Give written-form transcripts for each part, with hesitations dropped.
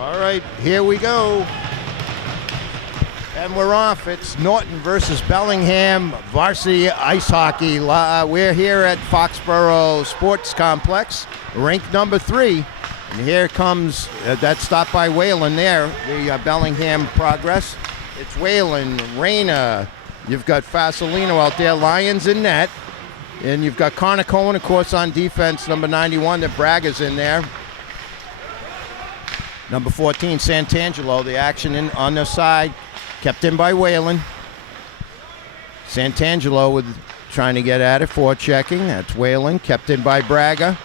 All right, here we go. And we're off. It's Norton versus Bellingham Varsity Ice Hockey. We're here at Foxborough Sports Complex, rink number 3. And here comes that stop by Whalen there, the Bellingham progress. It's Whalen, Rayner. You've got Fasolino out there, Lions in net. And you've got Connor Cohen, of course, on defense, number 91, that Braga's in there. Number 14, Santangelo, the action on the side, kept in by Whalen. Santangelo trying to get at it, forechecking. That's Whalen, kept in by Braga.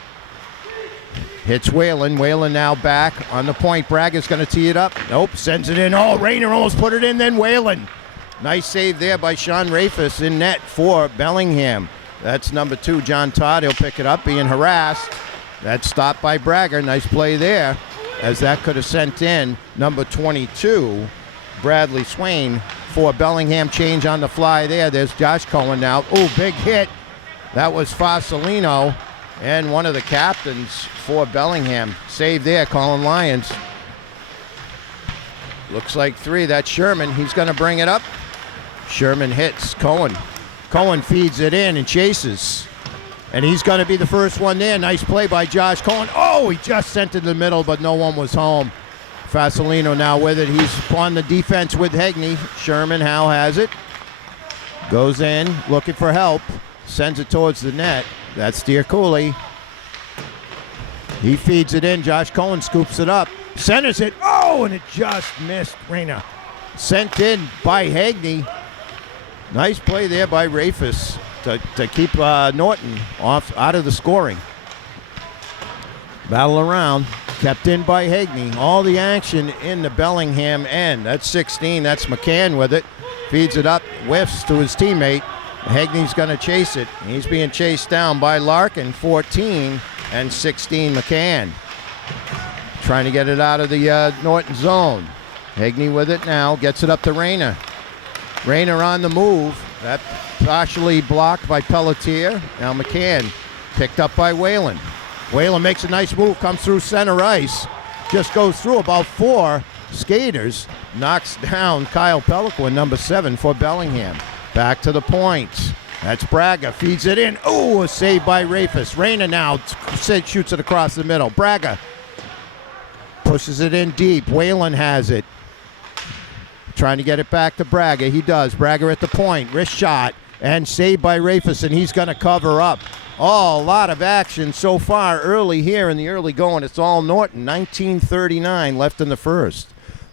Hits Whalen. Whalen now back on the point. Braga's going to tee it up. Nope, sends it in. Oh, Rayner almost put it in, then Whalen. Nice save there by Sean Rafis in net for Bellingham. That's number 2, John Todd. He'll pick it up, being harassed. That's stopped by Braga. Nice play there, as that could have sent in number 22, Bradley Swain, for Bellingham. Change on the fly there. There's Josh Cohen now. Oh, big hit. That was Fasolino, and one of the captains for Bellingham. Save there, Colin Lyons. Looks like 3. That's Sherman. He's going to bring it up. Sherman hits Cohen. Cohen feeds it in and chases. And he's going to be the first one there. Nice play by Josh Cohen. Oh, he just sent it in the middle, but no one was home. Fasolino now with it. He's on the defense with Hegney. Sherman, Hal has it. Goes in, looking for help. Sends it towards the net. That's Diacouli. He feeds it in. Josh Cohen scoops it up. Centers it. Oh, and it just missed Rayner. Sent in by Hegney. Nice play there by Rafis to keep Norton out of the scoring. Battle around, kept in by Hegney. All the action in the Bellingham end. That's 16. That's McCann with it. Feeds it up, whiffs to his teammate. Hegney's going to chase it. He's being chased down by Larkin, 14, and 16 McCann. Trying to get it out of the Norton zone. Hegney with it now, gets it up to Rayner. Rayner on the move. That partially blocked by Pelletier. Now McCann picked up by Whalen. Whalen makes a nice move, comes through center ice. Just goes through about 4 skaters. Knocks down Kyle Peliquin, number 7 for Bellingham. Back to the point. That's Braga. Feeds it in. Oh, a save by Rafis. Rayner now shoots it across the middle. Braga pushes it in deep. Whalen has it. Trying to get it back to Braga. He does. Braga at the point. Wrist shot. And saved by Rafis, and he's going to cover up. Oh, a lot of action so far early here in the early going. It's all Norton. 19:39 left in the first.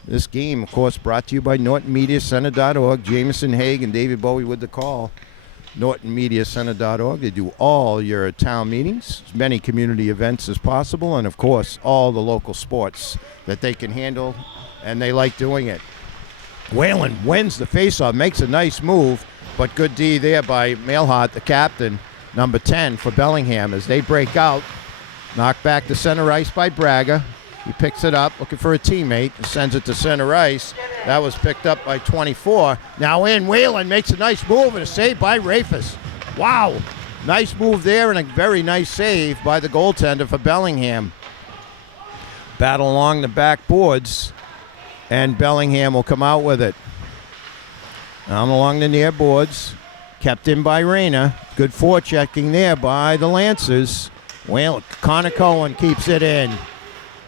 This game, of course, brought to you by NortonMediaCenter.org. Jameson Haig and David Bowie with the call. NortonMediaCenter.org. They do all your town meetings, as many community events as possible, and, of course, all the local sports that they can handle, and they like doing it. Whalen wins the faceoff, makes a nice move, but good D there by Mailhart, the captain, number 10 for Bellingham, as they break out. Knocked back to center ice by Braga. He picks it up, looking for a teammate, and sends it to center ice. That was picked up by 24. Now in, Whalen makes a nice move and a save by Rafis. Wow, nice move there and a very nice save by the goaltender for Bellingham. Battle along the backboards. And Bellingham will come out with it. Down along the near boards. Kept in by Rayner. Good forechecking there by the Lancers. Well, Connor Cohen keeps it in.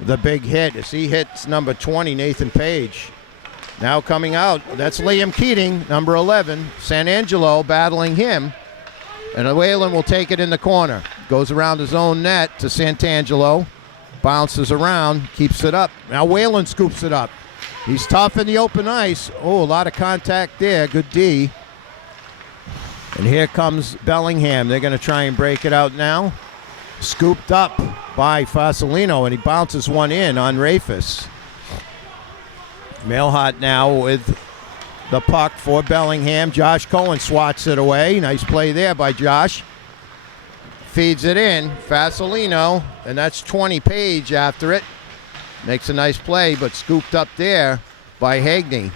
The big hit as he hits number 20, Nathan Page. Now coming out, that's Liam Keating, number 11. San Angelo battling him. And Whalen will take it in the corner. Goes around his own net to Santangelo. Bounces around, keeps it up. Now Whalen scoops it up. He's tough in the open ice. Oh, a lot of contact there. Good D. And here comes Bellingham. They're going to try and break it out now. Scooped up by Fasolino, and he bounces one in on Rafis. Mailhart now with the puck for Bellingham. Josh Cohen swats it away. Nice play there by Josh. Feeds it in. Fasolino, and that's 20 Page after it. Makes a nice play, but scooped up there by Hegney.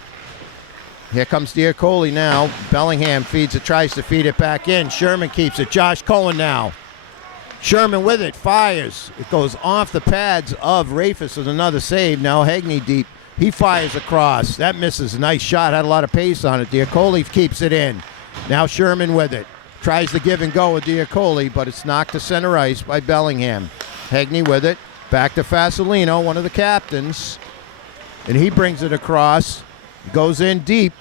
Here comes Diacouli now. Bellingham feeds it, tries to feed it back in. Sherman keeps it. Josh Cohen now. Sherman with it, fires. It goes off the pads of Rafis with another save. Now Hegney deep. He fires across. That misses. Nice shot. Had a lot of pace on it. Diacoli keeps it in. Now Sherman with it. Tries to give and go with Diacoli, but it's knocked to center ice by Bellingham. Hegney with it. Back to Fasolino, one of the captains. And he brings it across. Goes in deep.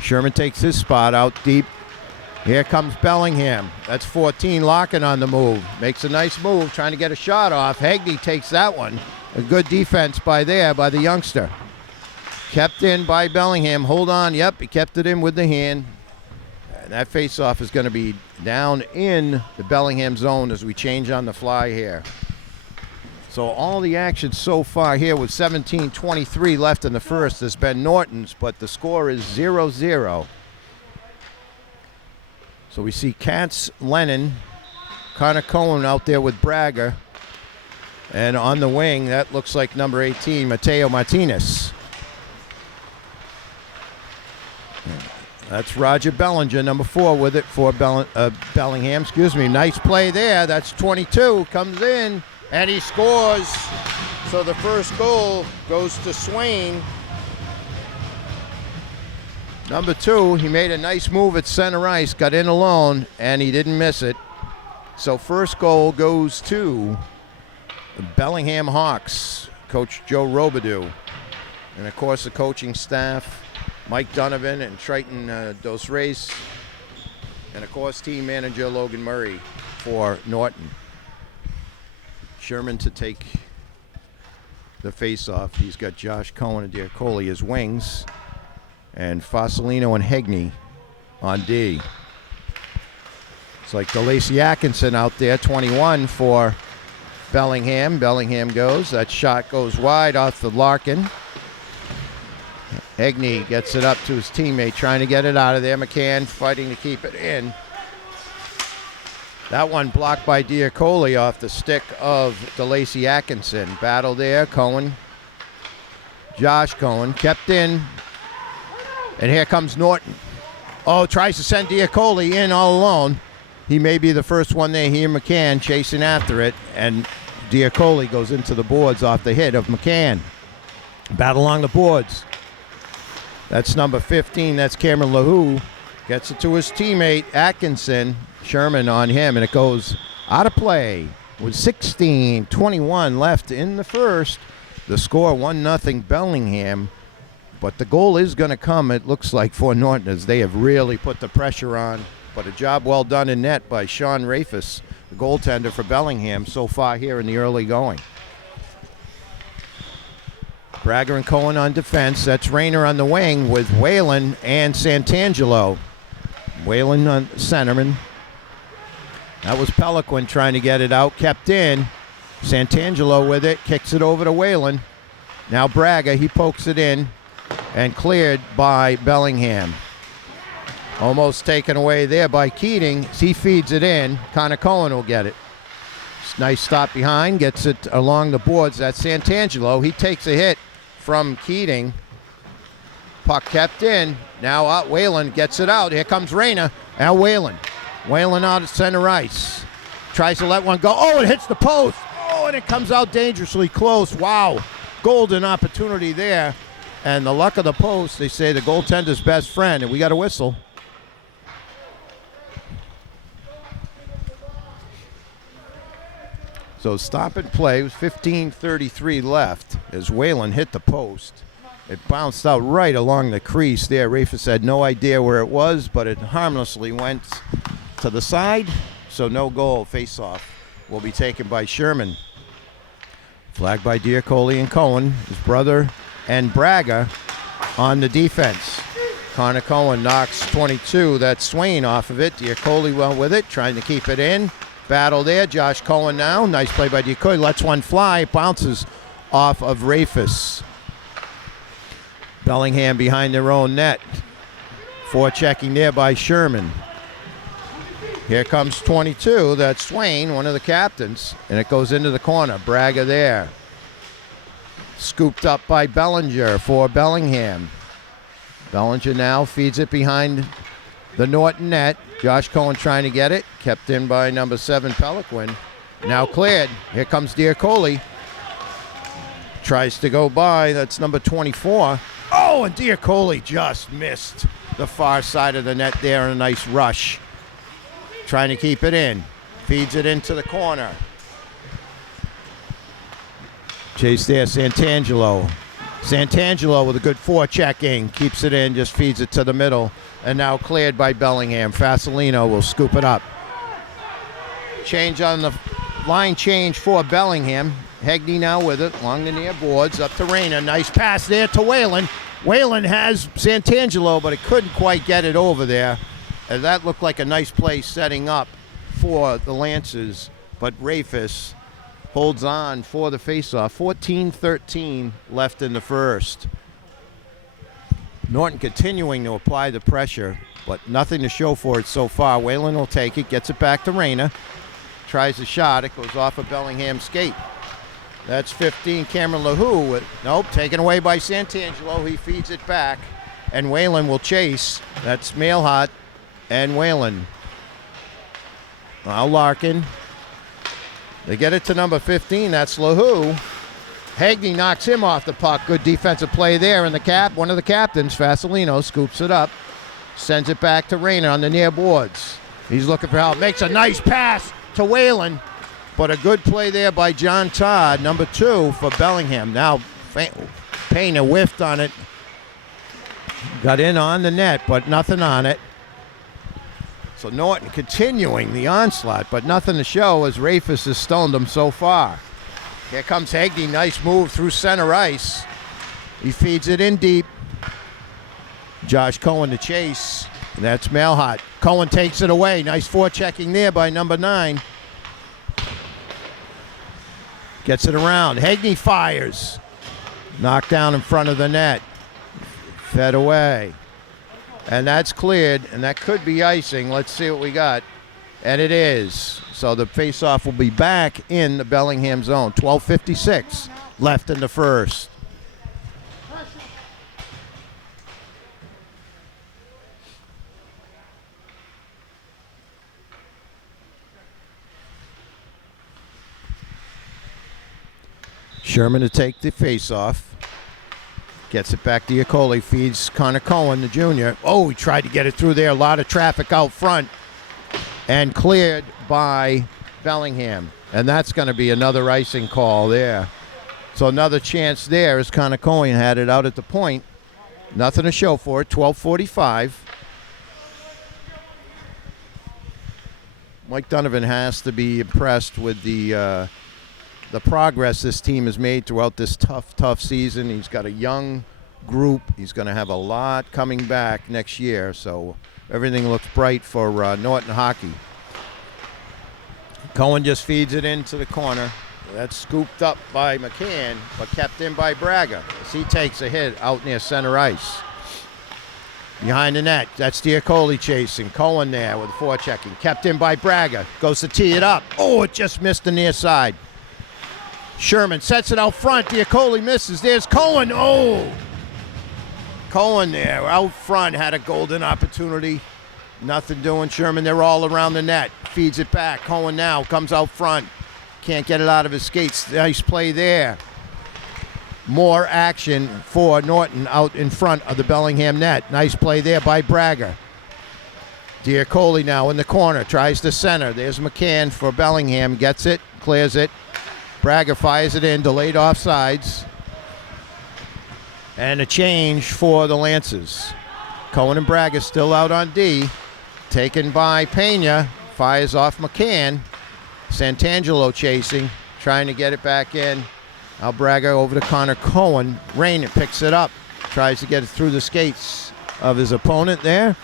Sherman takes his spot out deep. Here comes Bellingham. That's 14, Larkin on the move. Makes a nice move, trying to get a shot off. Hegney takes that one. A good defense by the youngster. Kept in by Bellingham. Hold on. Yep, he kept it in with the hand. And that face-off is going to be down in the Bellingham zone as we change on the fly here. So all the action so far here with 17:23 left in the first has been Norton's, but the score is 0-0. So we see Katz, Lennon, Connor Cohen out there with Braga. And on the wing, that looks like number 18, Mateo Martinez. That's Roger Bellinger, number 4 with it for Bellingham. Nice play there. That's 22. Comes in, and he scores. So the first goal goes to Swain. Number 2, he made a nice move at center ice, got in alone, and he didn't miss it. So first goal goes to the Bellingham Hawks, Coach Joe Robidoux. And, of course, the coaching staff, Mike Donovan and Triton Dos Reis. And, of course, team manager Logan Murray for Norton. Sherman to take the face-off. He's got Josh Cohen and Diacoli as wings. And Fasolino and Hegney on D. It's like DeLacy Atkinson out there, 21 for Bellingham. Bellingham goes. That shot goes wide off the Larkin. Hegney gets it up to his teammate, trying to get it out of there. McCann fighting to keep it in. That one blocked by Diacoli off the stick of DeLacy Atkinson. Battle there. Cohen. Josh Cohen kept in. And here comes Norton. Oh, tries to send Diacoli in all alone. He may be the first one there. Here McCann chasing after it. And Diacoli goes into the boards off the hit of McCann. Battle along the boards. That's number 15. That's Cameron LaHoo. Gets it to his teammate, Atkinson. Sherman on him, and it goes out of play with 16:21 left in the first. The score 1-0 Bellingham. But the goal is going to come, it looks like, for Norton, as they have really put the pressure on. But a job well done in net by Sean Rafis, the goaltender for Bellingham, so far here in the early going. Braga and Cohen on defense. That's Rayner on the wing with Whalen and Santangelo. Whalen on centerman. That was Peliquin trying to get it out. Kept in. Santangelo with it. Kicks it over to Whalen. Now Braga, he pokes it in. And cleared by Bellingham. Almost taken away there by Keating. He feeds it in. Connor Cohen will get it. Nice stop behind. Gets it along the boards. That's Santangelo. He takes a hit from Keating. Puck kept in. Now out. Whalen gets it out. Here comes Rayner. Now Whalen. Whalen out at center ice. Tries to let one go. Oh, it hits the post. Oh, and it comes out dangerously close. Wow. Golden opportunity there. And the luck of the post, they say the goaltender's best friend, and we got a whistle. So stop and play. 15:33 left as Whalen hit the post. It bounced out right along the crease there. Rafis had no idea where it was, but it harmlessly went to the side. So no goal. Face-off will be taken by Sherman. Flagged by Diacoli and Cohen, his brother, and Braga on the defense. Connor Cohen knocks 22. That's Swain off of it. Diacoli well with it, trying to keep it in. Battle there. Josh Cohen now. Nice play by Diacoli. Lets one fly. It bounces off of Rafis. Bellingham behind their own net. Forechecking there by Sherman. Here comes 22. That's Swain, one of the captains. And it goes into the corner. Braga there. Scooped up by Bellinger for Bellingham. Bellinger now feeds it behind the Norton net. Josh Cohen trying to get it. kept in by number 7, Peliquin. Now cleared. Here comes Diacoli. Tries to go by. That's number 24. Oh, and Diacoli just missed the far side of the net there in a nice rush. Trying to keep it in. Feeds it into the corner. Chase there, Santangelo. Santangelo with a good forechecking. Keeps it in, just feeds it to the middle. And now cleared by Bellingham. Fasolino will scoop it up. Change on the line change for Bellingham. Hegney now with it along the near boards. Up to Reyna. Nice pass there to Whalen. Whalen has Santangelo, but it couldn't quite get it over there. And that looked like a nice play setting up for the Lancers. But Rafus holds on for the faceoff. 14-13 left in the first. Norton continuing to apply the pressure, but nothing to show for it so far. Whalen will take it, gets it back to Reyna. Tries a shot. It goes off of Bellingham's skate. That's 15, Cameron LaHoo. Nope, taken away by Santangelo. He feeds it back, and Whalen will chase. That's Mailhot and Whalen. Now Larkin. They get it to number 15. That's LaHoo. Hegney knocks him off the puck. Good defensive play there. And one of the captains, Fasolino, scoops it up. Sends it back to Reyna on the near boards. He's looking for help. Makes a nice pass to Whalen. But a good play there by John Todd, number 2 for Bellingham. Now Pena whiffed on it. Got in on the net, but nothing on it. So Norton continuing the onslaught, but nothing to show as Rafus has stoned him so far. Here comes Hegney. Nice move through center ice. He feeds it in deep. Josh Cohen to chase. That's Mailhot. Cohen takes it away. Nice forechecking there by number 9. Gets it around. Hegney fires. Knocked down in front of the net. Fed away. And that's cleared, and that could be icing. Let's see what we got. And it is. So the faceoff will be back in the Bellingham zone. 12:56 left in the first. Sherman to take the faceoff. Gets it back to Diacoli. Feeds Connor Cohen, the junior. Oh, he tried to get it through there. A lot of traffic out front. And cleared by Bellingham. And that's going to be another icing call there. So another chance there as Connor Cohen had it out at the point. Nothing to show for it. 12:45. Mike Donovan has to be impressed with the progress this team has made throughout this tough season. He's got a young group. He's going to have a lot coming back next year, so everything looks bright for Norton hockey. Cohen just feeds it into the corner. That's scooped up by McCann, but kept in by Braga as he takes a hit out near center ice. Behind the net, that's Diacoli chasing. Cohen there with the forechecking. Kept in by Braga. Goes to tee it up. Oh, it just missed the near side. Sherman sets it out front. Diacoli misses. There's Cohen. Oh! Cohen there out front had a golden opportunity. Nothing doing. Sherman, they're all around the net. Feeds it back. Cohen now comes out front. Can't get it out of his skates. Nice play there. More action for Norton out in front of the Bellingham net. Nice play there by Braga. Diacoli now in the corner. Tries to center. There's McCann for Bellingham. Gets it. Clears it. Braga fires it in, delayed offsides. And a change for the Lancers. Cohen and Braga still out on D. Taken by Pena. Fires off McCann. Santangelo chasing, trying to get it back in. Now Braga over to Connor Cohen. Reyna picks it up. Tries to get it through the skates of his opponent there.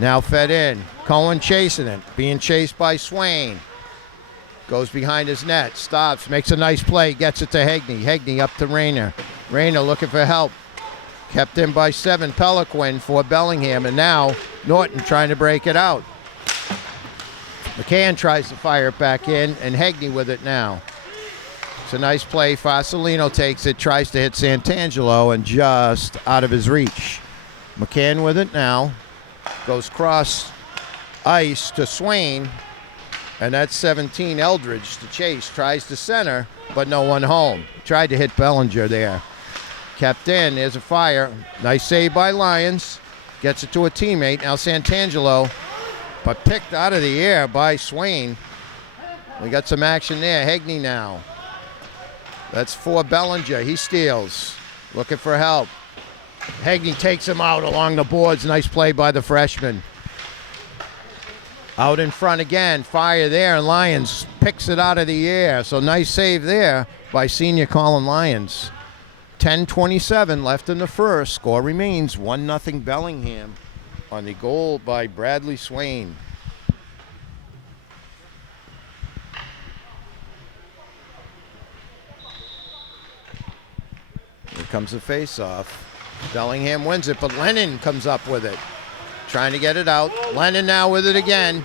Now fed in. Cohen chasing it. Being chased by Swain. Goes behind his net, stops, makes a nice play, gets it to Hegney. Hegney up to Reyna. Reyna looking for help. Kept in by 7, Peliquin for Bellingham, and now Norton trying to break it out. McCann tries to fire it back in, and Hegney with it now. It's a nice play. Fasolino takes it, tries to hit Santangelo, and just out of his reach. McCann with it now. Goes cross ice to Swain. And that's 17, Eldridge to chase. Tries to center, but no one home. Tried to hit Bellinger there. Kept in. There's a fire. Nice save by Lyons. Gets it to a teammate. Now Santangelo, but picked out of the air by Swain. We got some action there. Hegney now. That's for Bellinger. He steals. Looking for help. Hegney takes him out along the boards. Nice play by the freshman. Out in front again. Fire there, and Lyons picks it out of the air. So nice save there by senior Colin Lyons. 10:27 left in the first. Score remains 1-0 Bellingham on the goal by Bradley Swain. Here comes the face-off. Bellingham wins it, but Lennon comes up with it. Trying to get it out. Lennon now with it again.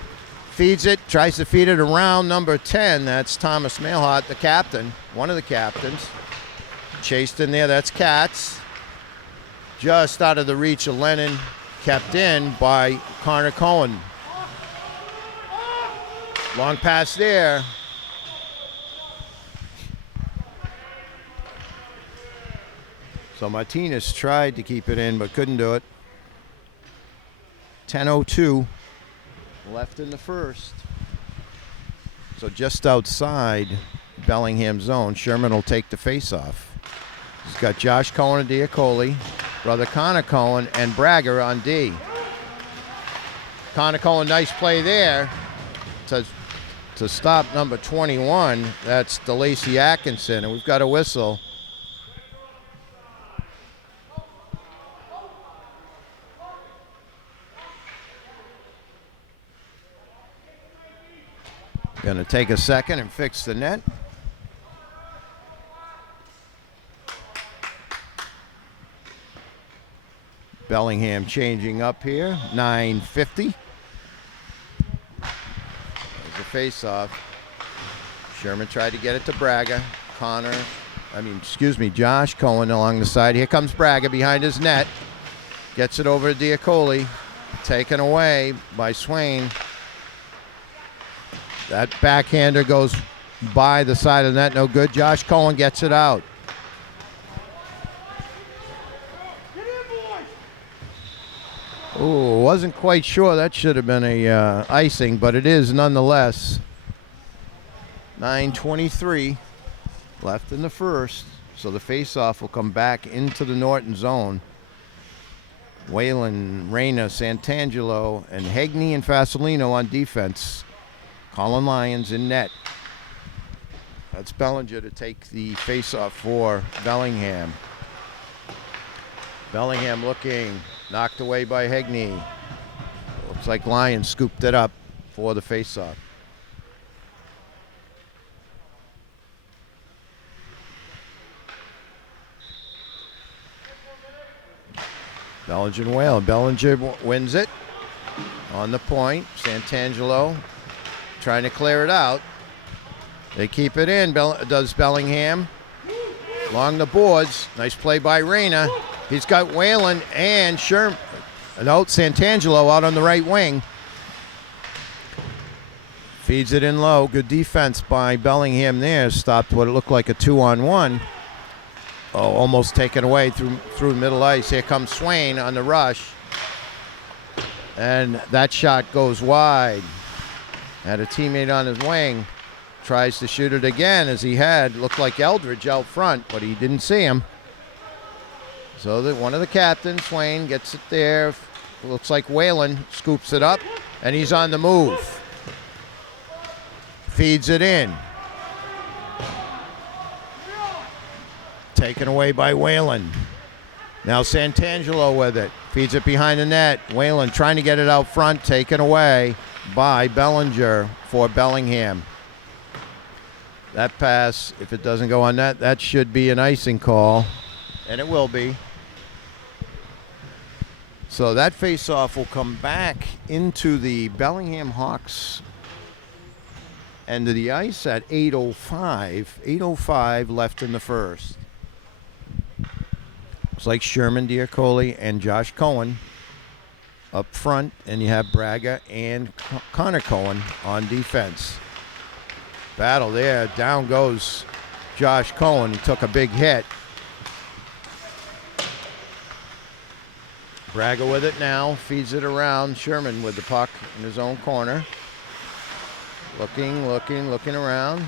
Feeds it, tries to feed it around number 10. That's Thomas Mailhart, the captain, one of the captains. Chased in there, that's Katz. Just out of the reach of Lennon, kept in by Connor Cohen. Long pass there. So Martinez tried to keep it in, but couldn't do it. 10:02 left in the first. So just outside Bellingham zone, Sherman will take the face-off. He's got Josh Cohen and Diacoli, brother Connor Cohen, and Bragger on D. Connor Cohen, nice play there to stop number 21. That's DeLacy Atkinson, and we've got a whistle. Going to take a second and fix the net. Bellingham changing up here. 9:50. There's a face-off. Sherman tried to get it to Braga. Josh Cohen along the side. Here comes Braga behind his net. Gets it over to Diacoli. Taken away by Swain. That backhander goes by the side of the net, no good. Josh Cohen gets it out. Oh, wasn't quite sure. That should have been a icing, but it is nonetheless. 9:23 left in the first, so the face-off will come back into the Norton zone. Whalen, Reyna, Santangelo, and Hegney and Fasolino on defense. Colin Lyons in net. That's Bellinger to take the face-off for Bellingham. Bellingham looking, knocked away by Hegney. Looks like Lyons scooped it up for the face-off. Bellinger and Whalen. Bellinger wins it on the point. Santangelo trying to clear it out. They keep it in, does Bellingham. Along the boards. Nice play by Reyna. He's got Whalen and Sherman. Santangelo out on the right wing. Feeds it in low. Good defense by Bellingham there. Stopped what it looked like a 2-on-1. Oh, almost taken away through middle ice. Here comes Swain on the rush. And that shot goes wide. Had a teammate on his wing. Tries to shoot it again as he had. Looked like Eldridge out front, but he didn't see him. So one of the captains, Swain, gets it there. Looks like Whalen scoops it up, and he's on the move. Feeds it in. Taken away by Whalen. Now Santangelo with it. Feeds it behind the net. Whalen trying to get it out front. Taken away by Bellinger for Bellingham. That pass, if it doesn't go on net, that should be an icing call. And it will be. So that face-off will come back into the Bellingham Hawks end of the ice at 8:05. 8:05 left in the first. Looks like Sherman, Diacoli, and Josh Cohen up front, and you have Braga and Connor Cohen on defense. Battle there. Down goes Josh Cohen. He took a big hit. Braga with it now. Feeds it around. Sherman with the puck in his own corner. Looking around.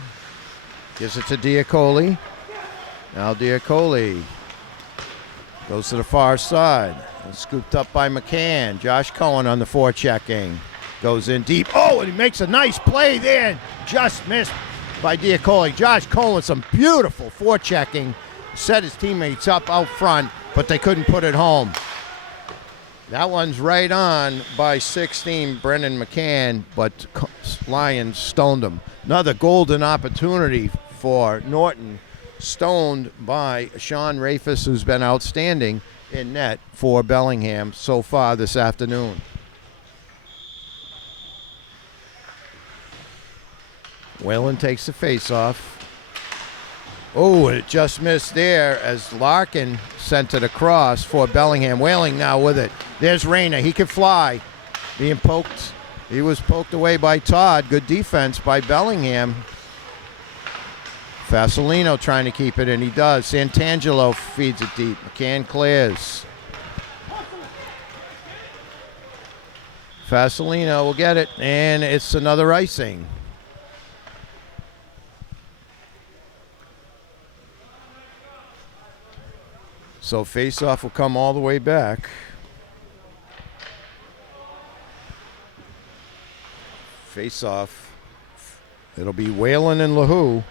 Gives it to Diacoli. Now Diacoli goes to the far side. Scooped up by McCann. Josh Cohen on the forechecking. Goes in deep. Oh, and he makes a nice play there. Just missed by Diacoli. Josh Cohen with some beautiful forechecking. Set his teammates up out front, but they couldn't put it home. That one's right on by 16, Brendan McCann, but Lions stoned him. Another golden opportunity for Norton, stoned by Sean Rafis, who's been outstanding in net for Bellingham so far this afternoon. Whalen takes the face-off. Oh, and it just missed there as Larkin sent it across for Bellingham. Whaling now with it. There's Reyna. He can fly. Being poked. He was poked away by Todd. Good defense by Bellingham. Fasolino trying to keep it in. He does. Santangelo feeds it deep. McCann clears. Fasolino will get it, and it's another icing. So face-off will come all the way back. Face-off. It'll be Whalen and LaHoo.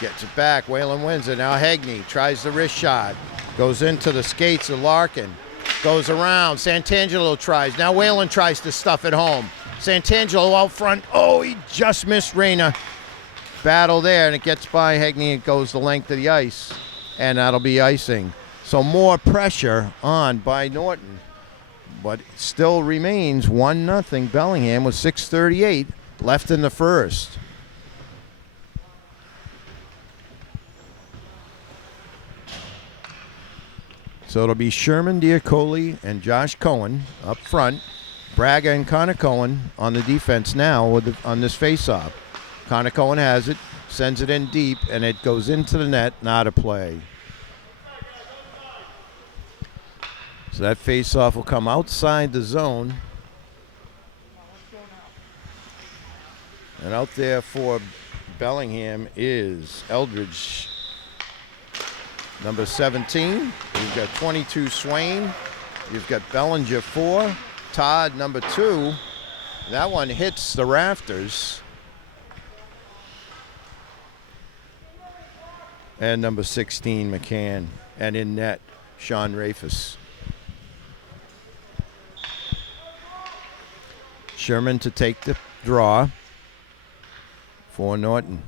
Gets it back. Whalen wins it. Now Hegney tries the wrist shot. Goes into the skates of Larkin. Goes around. Santangelo tries. Now Whalen tries to stuff it home. Santangelo out front. Oh, he just missed Reyna. Battle there, and it gets by Hegney. It goes the length of the ice, and that'll be icing. So more pressure on by Norton, but it still remains 1-0 Bellingham with 6:38 left in the first. So it'll be Sherman, Diacoli, and Josh Cohen up front. Braga and Connor Cohen on the defense now on this face-off. Connor Cohen has it, sends it in deep, and it goes into the net, not a play. So that face-off will come outside the zone. And out there for Bellingham is Eldridge, number 17. You've got 22, Swain. You've got Bellinger, 4. Todd, number 2. That one hits the rafters. And number 16, McCann. And in net, Sean Rafis. Sherman to take the draw for Norton.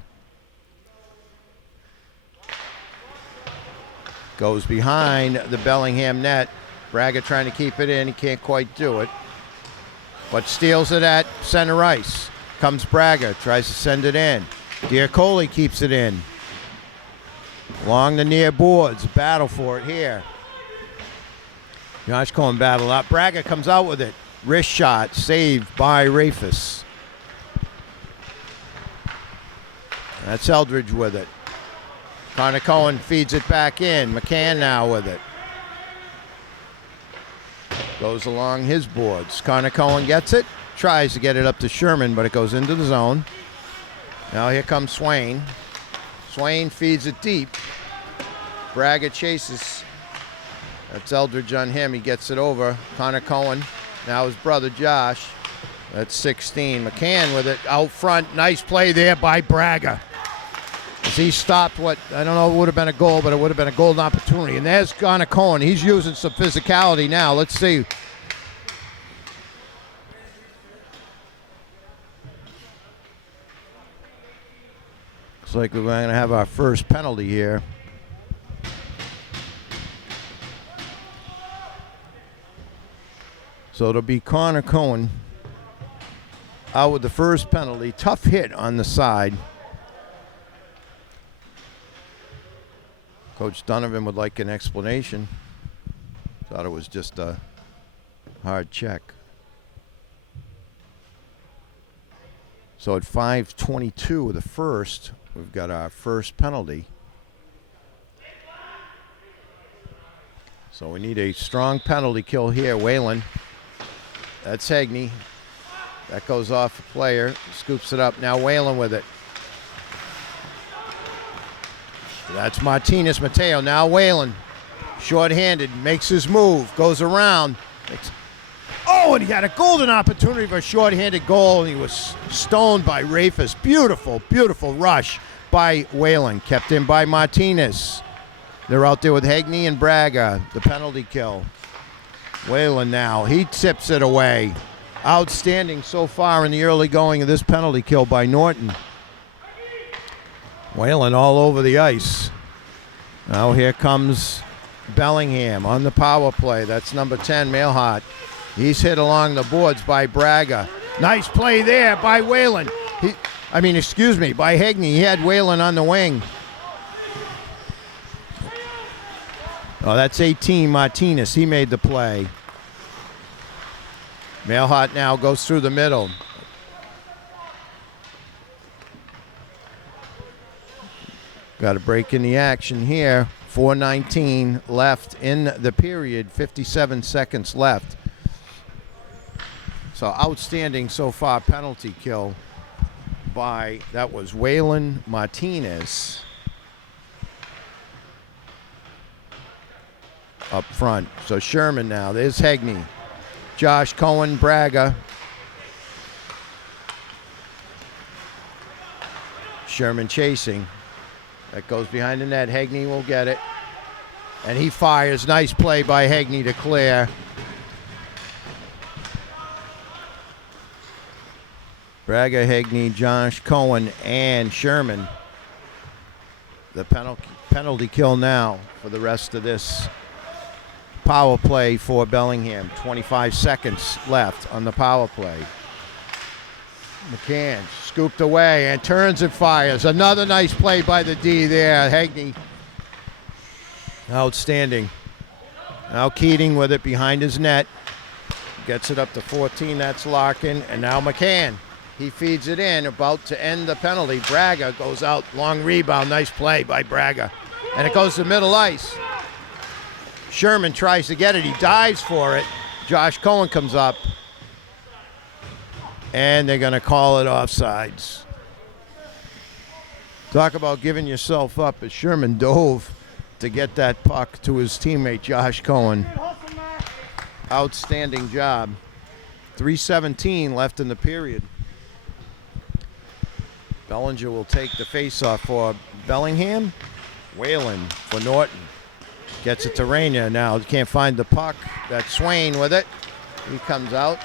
Goes behind the Bellingham net. Braga trying to keep it in. He can't quite do it. But steals it at center ice. Comes Braga. Tries to send it in. Diacoli keeps it in. Along the near boards. Battle for it here. Josh Cohen battle up. Braga comes out with it. Wrist shot. Saved by Rafis. That's Eldridge with it. Connor Cohen feeds it back in. McCann now with it. Goes along his boards. Connor Cohen gets it. Tries to get it up to Sherman, but it goes into the zone. Now here comes Swain. Swain feeds it deep. Braga chases. That's Eldridge on him. He gets it over. Connor Cohen. Now his brother Josh. That's 16. McCann with it out front. Nice play there by Braga. As he stopped what, I don't know, it would have been a goal, but it would have been a golden opportunity. And there's Connor Cohen. He's using some physicality now. Let's see. Looks like we're going to have our first penalty here. So it'll be Connor Cohen out with the first penalty. Tough hit on the side. Coach Donovan would like an explanation. Thought it was just a Hard check. So at 5:22 of the first, we've got our first penalty. So we need a strong penalty kill here. Whalen. That's Hegney. That goes off the player. Scoops it up. Now Whalen with it. That's Martinez Mateo. Now Whalen. Short-handed. Makes his move. Goes around. And he had a golden opportunity for a short-handed goal, and he was stoned by Rafus. Beautiful, beautiful rush by Whalen. Kept in by Martinez. They're out there with Hegney and Braga. The penalty kill. Whalen now. He tips it away. Outstanding so far in the early going of this penalty kill by Norton. Whalen all over the ice. Now here comes Bellingham on the power play. That's number 10, Mailhart. He's hit along the boards by Braga. Nice play there by Whalen. By Hegney. He had Whalen on the wing. Oh, that's 18, Martinez. He made the play. Mailhart now goes through the middle. Got a break in the action here. 4:19 left in the period. 57 seconds left. So outstanding so far penalty kill by, that was Whalen Martinez up front. So Sherman now. There's Hegney. Josh Cohen, Braga. Sherman chasing. That goes behind the net. Hegney will get it. And he fires. Nice play by Hegney to clear. Braga, Hegney, Josh Cohen, and Sherman. The penalty kill now for the rest of this power play for Bellingham. 25 seconds left on the power play. McCann scooped away and turns and fires. Another nice play by the D there. Hegney. Outstanding. Now Keating with it behind his net. Gets it up to 14. That's Larkin. And now McCann. He feeds it in, about to end the penalty. Braga goes out, long rebound, nice play by Braga. And it goes to middle ice. Sherman tries to get it, he dives for it. Josh Cohen comes up. And they're gonna call it offsides. Talk about giving yourself up as Sherman dove to get that puck to his teammate, Josh Cohen. Outstanding job. 3:17 left in the period. Bellinger will take the faceoff for Bellingham. Whalen for Norton. Gets it to Rainier now. Can't find the puck. That's Swain with it. He comes out.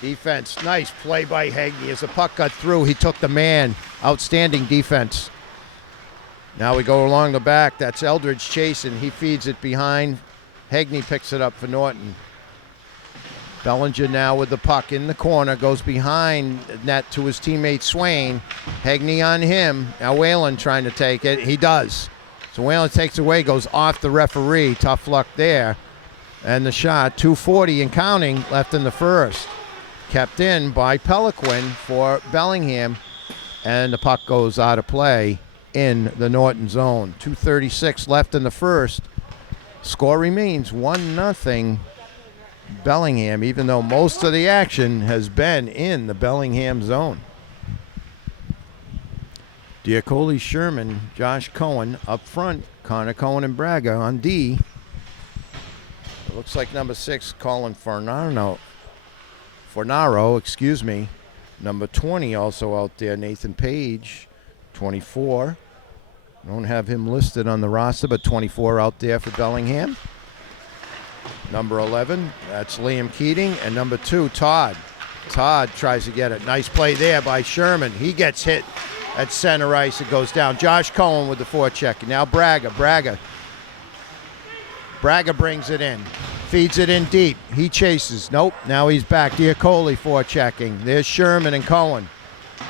Defense. Nice play by Hegney. As the puck got through, he took the man. Outstanding defense. Now we go along the back. That's Eldridge chasing. He feeds it behind. Hegney picks it up for Norton. Bellinger now with the puck in the corner, goes behind net to his teammate Swain. Hegney on him. Now Whalen trying to take it. He does. So Whalen takes away, goes off the referee. Tough luck there. And the shot, 2:40 and counting left in the first. Kept in by Peliquin for Bellingham. And the puck goes out of play in the Norton zone. 2:36 left in the first. Score remains 1-0. Bellingham, even though most of the action has been in the Bellingham zone. Diacoli, Sherman, Josh Cohen up front. Connor Cohen and Braga on D. It looks like number 6, Colin Fornaro, Number 20 also out there, Nathan Page, 24. Don't have him listed on the roster, but 24 out there for Bellingham. Number 11, that's Liam Keating. And number 2, Todd. Todd tries to get it. Nice play there by Sherman. He gets hit at center ice. It goes down. Josh Cohen with the forecheck. Now Braga. Braga brings it in. Feeds it in deep. He chases. Nope. Now he's back. Diacoli forechecking. There's Sherman and Cohen.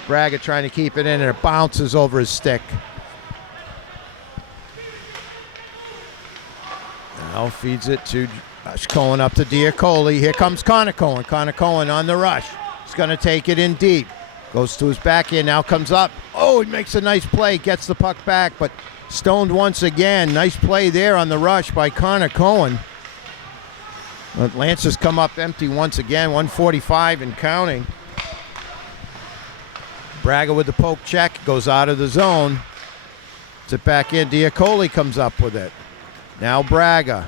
Braga trying to keep it in, and it bounces over his stick. Now feeds it to Josh Cohen up to Diacoli. Here comes Connor Cohen. Connor Cohen on the rush. He's going to take it in deep. Goes to his backhand, now comes up. Oh, he makes a nice play, gets the puck back, but stoned once again. Nice play there on the rush by Connor Cohen. But Lancers come up empty once again, 145 and counting. Braga with the poke check, goes out of the zone. It's it back in. Diacoli comes up with it. Now Braga.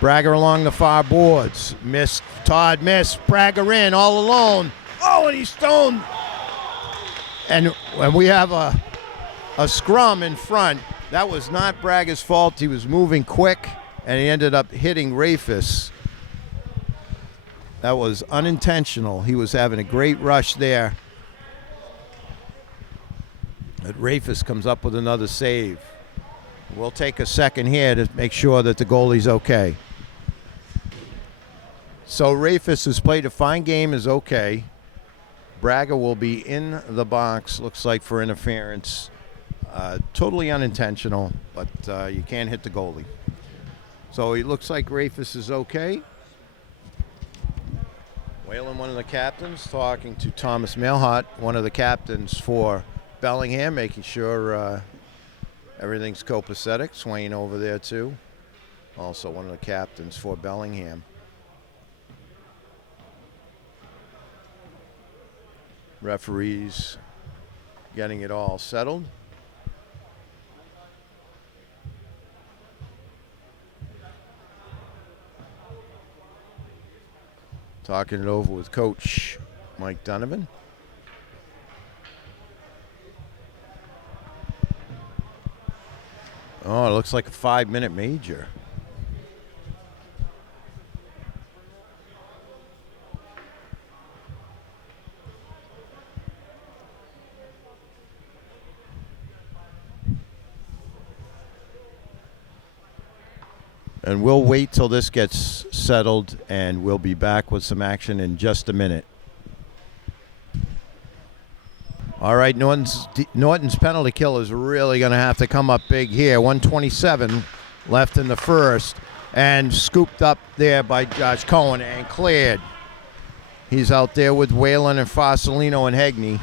Braga along the far boards. Missed. Todd missed. Braga in all alone. Oh, and he's stoned. And when we have a scrum in front, that was not Braga's fault. He was moving quick, and he ended up hitting Rafis. That was unintentional. He was having a great rush there. But Rafis comes up with another save. We'll take a second here to make sure that the goalie's okay. So Rafis has played a fine game, is okay. Braga will be in the box, looks like, for interference. Totally unintentional, but you can't hit the goalie. So it looks like Rafis is okay. Whalen, one of the captains, talking to Thomas Mailhot, one of the captains for Bellingham, making sure everything's copacetic. Swain over there, too. Also one of the captains for Bellingham. Referees getting it all settled. Talking it over with Coach Mike Donovan. Oh, it looks like a 5-minute major. And we'll wait till this gets settled, and we'll be back with some action in just a minute. All right, Norton's penalty kill is really going to have to come up big here. 1:27 left in the first, and scooped up there by Josh Cohen and cleared. He's out there with Whalen and Fasolino and Hegney.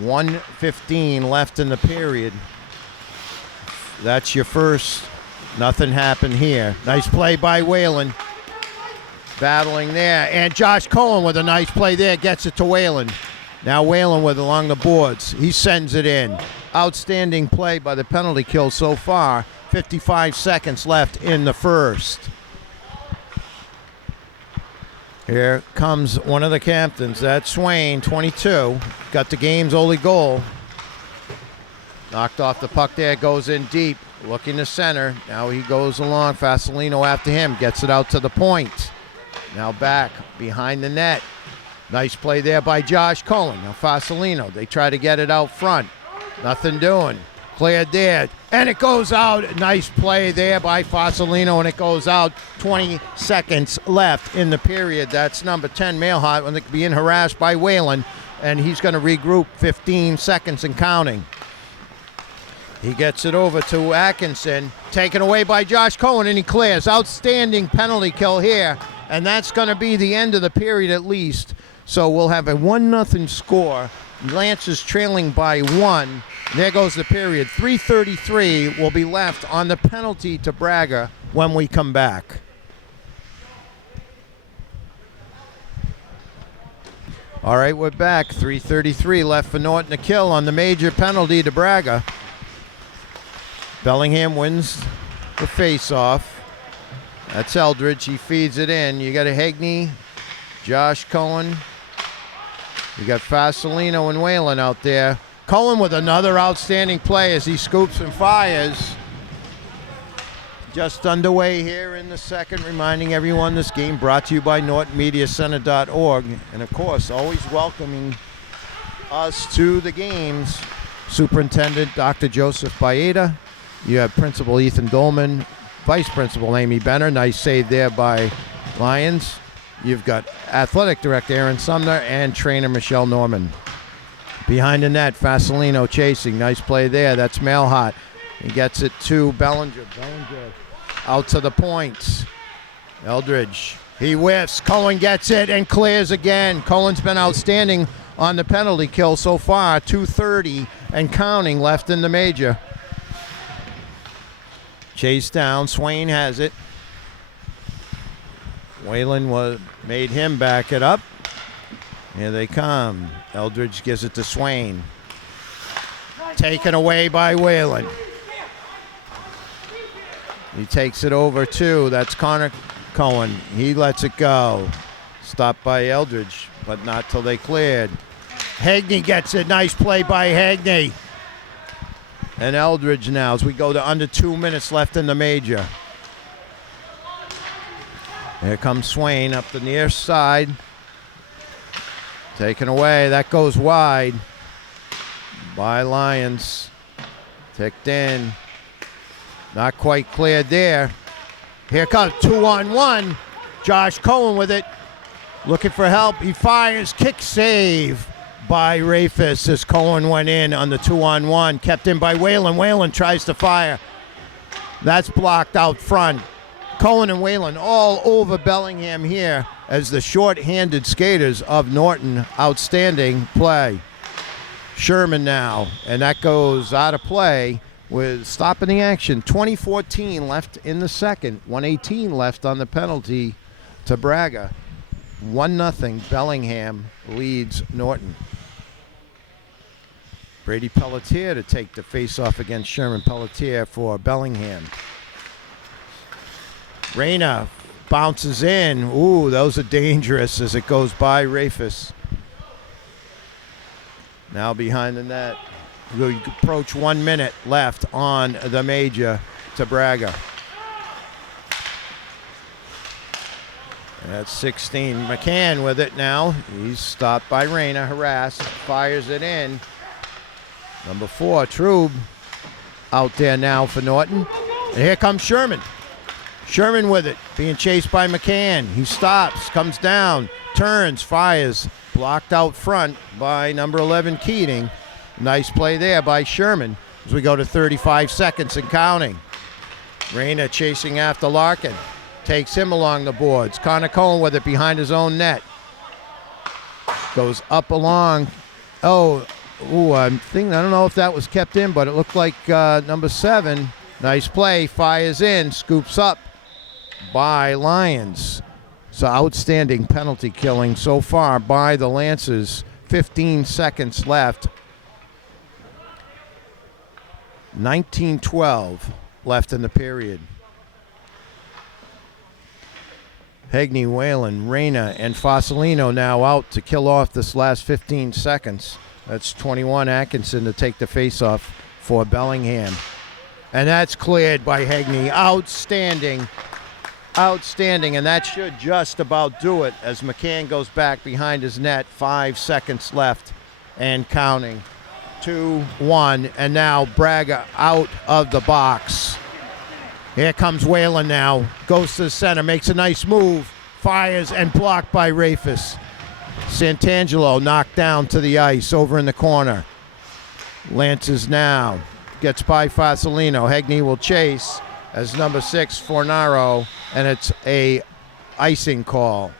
1:15 left in the period. That's your first. Nothing happened here. Nice play by Whalen. Battling there. And Josh Cohen with a nice play there. Gets it to Whalen. Now Whalen with along the boards. He sends it in. Outstanding play by the penalty kill so far. 55 seconds left in the first. Here comes one of the captains. That's Swain, 22. Got the game's only goal. Knocked off the puck there, goes in deep, looking to center. Now he goes along, Fasolino after him, gets it out to the point. Now back behind the net. Nice play there by Josh Cohen. Now Fasolino, they try to get it out front. Nothing doing. Cleared there, and it goes out. Nice play there by Fasolino, and it goes out. 20 seconds left in the period. That's number 10, Mailhot, when they're being harassed by Whalen, and he's going to regroup. 15 seconds and counting. He gets it over to Atkinson, taken away by Josh Cohen, and he clears. Outstanding penalty kill here, and that's going to be the end of the period at least. So we'll have a 1-0 score. Lancers trailing by 1. There goes the period. 3:33 will be left on the penalty to Braga when we come back. All right, we're back. 3:33 left for Norton to kill on the major penalty to Braga. Bellingham wins the face-off. That's Eldridge. He feeds it in. You got a Hegney, Josh Cohen. You got Fasolino and Whalen out there. Cohen with another outstanding play as he scoops and fires. Just underway here in the second. Reminding everyone this game brought to you by NortonMediaCenter.org. And, of course, always welcoming us to the games. Superintendent Dr. Joseph Baeta. You have Principal Ethan Dolman, Vice Principal Amy Benner. Nice save there by Lyons. You've got Athletic Director Aaron Sumner and Trainer Michelle Norman. Behind the net, Fasolino chasing. Nice play there. That's Mailhot. He gets it to Bellinger. Bellinger out to the point. Eldridge, he whiffs. Cohen gets it and clears again. Cohen's been outstanding on the penalty kill so far. 2:30 and counting left in the major. Chase down. Swain has it. Whalen made him back it up. Here they come. Eldridge gives it to Swain. Taken away by Whalen. He takes it over too. That's Connor Cohen. He lets it go. Stopped by Eldridge, but not till they cleared. Hagney gets it. Nice play by Hagney. And Eldridge now as we go to under 2 minutes left in the major. Here comes Swain up the near side. Taken away. That goes wide by Lyons. Ticked in. Not quite cleared there. Here comes 2-on-1. Josh Cohen with it. Looking for help. He fires. Kick save by Rafis as Cohen went in on the 2-on-1. Kept in by Whalen. Whalen tries to fire. That's blocked out front. Cohen and Whalen all over Bellingham here as the short-handed skaters of Norton. Outstanding play. Sherman now, and that goes out of play with stopping the action. 20:14 left in the second. 1:18 left on the penalty to Braga. 1-0 Bellingham leads Norton. Brady Pelletier to take the face-off against Sherman. Pelletier for Bellingham. Reyna bounces in. Ooh, those are dangerous as it goes by Rafis. Now behind the net. We approach 1 minute left on the major to Braga. That's 16. McCann with it now. He's stopped by Reyna, harassed, fires it in. Number 4, Trube, out there now for Norton. And here comes Sherman. Sherman with it, being chased by McCann. He stops, comes down, turns, fires. Blocked out front by number 11, Keating. Nice play there by Sherman as we go to 35 seconds and counting. Reyna chasing after Larkin. Takes him along the boards. Connor Cohen with it behind his own net. Goes up along. I don't know if that was kept in, but it looked like number 7. Nice play. Fires in. Scoops up by Lyons. So outstanding penalty killing so far by the Lancers. 15 seconds left. 19:12 left in the period. Hagney, Whalen, Reyna, and Fossilino now out to kill off this last 15 seconds. That's 21 Atkinson to take the face-off for Bellingham. And that's cleared by Hagney. Outstanding. Outstanding, and that should just about do it as McCann goes back behind his net. 5 seconds left and counting. 2-1, and now Braga out of the box. Here comes Whalen now. Goes to the center, makes a nice move. Fires and blocked by Rafis. Santangelo knocked down to the ice over in the corner. Lances now. Gets by Fossilino. Hagney will chase as number 6, Fornaro, and it's a icing call.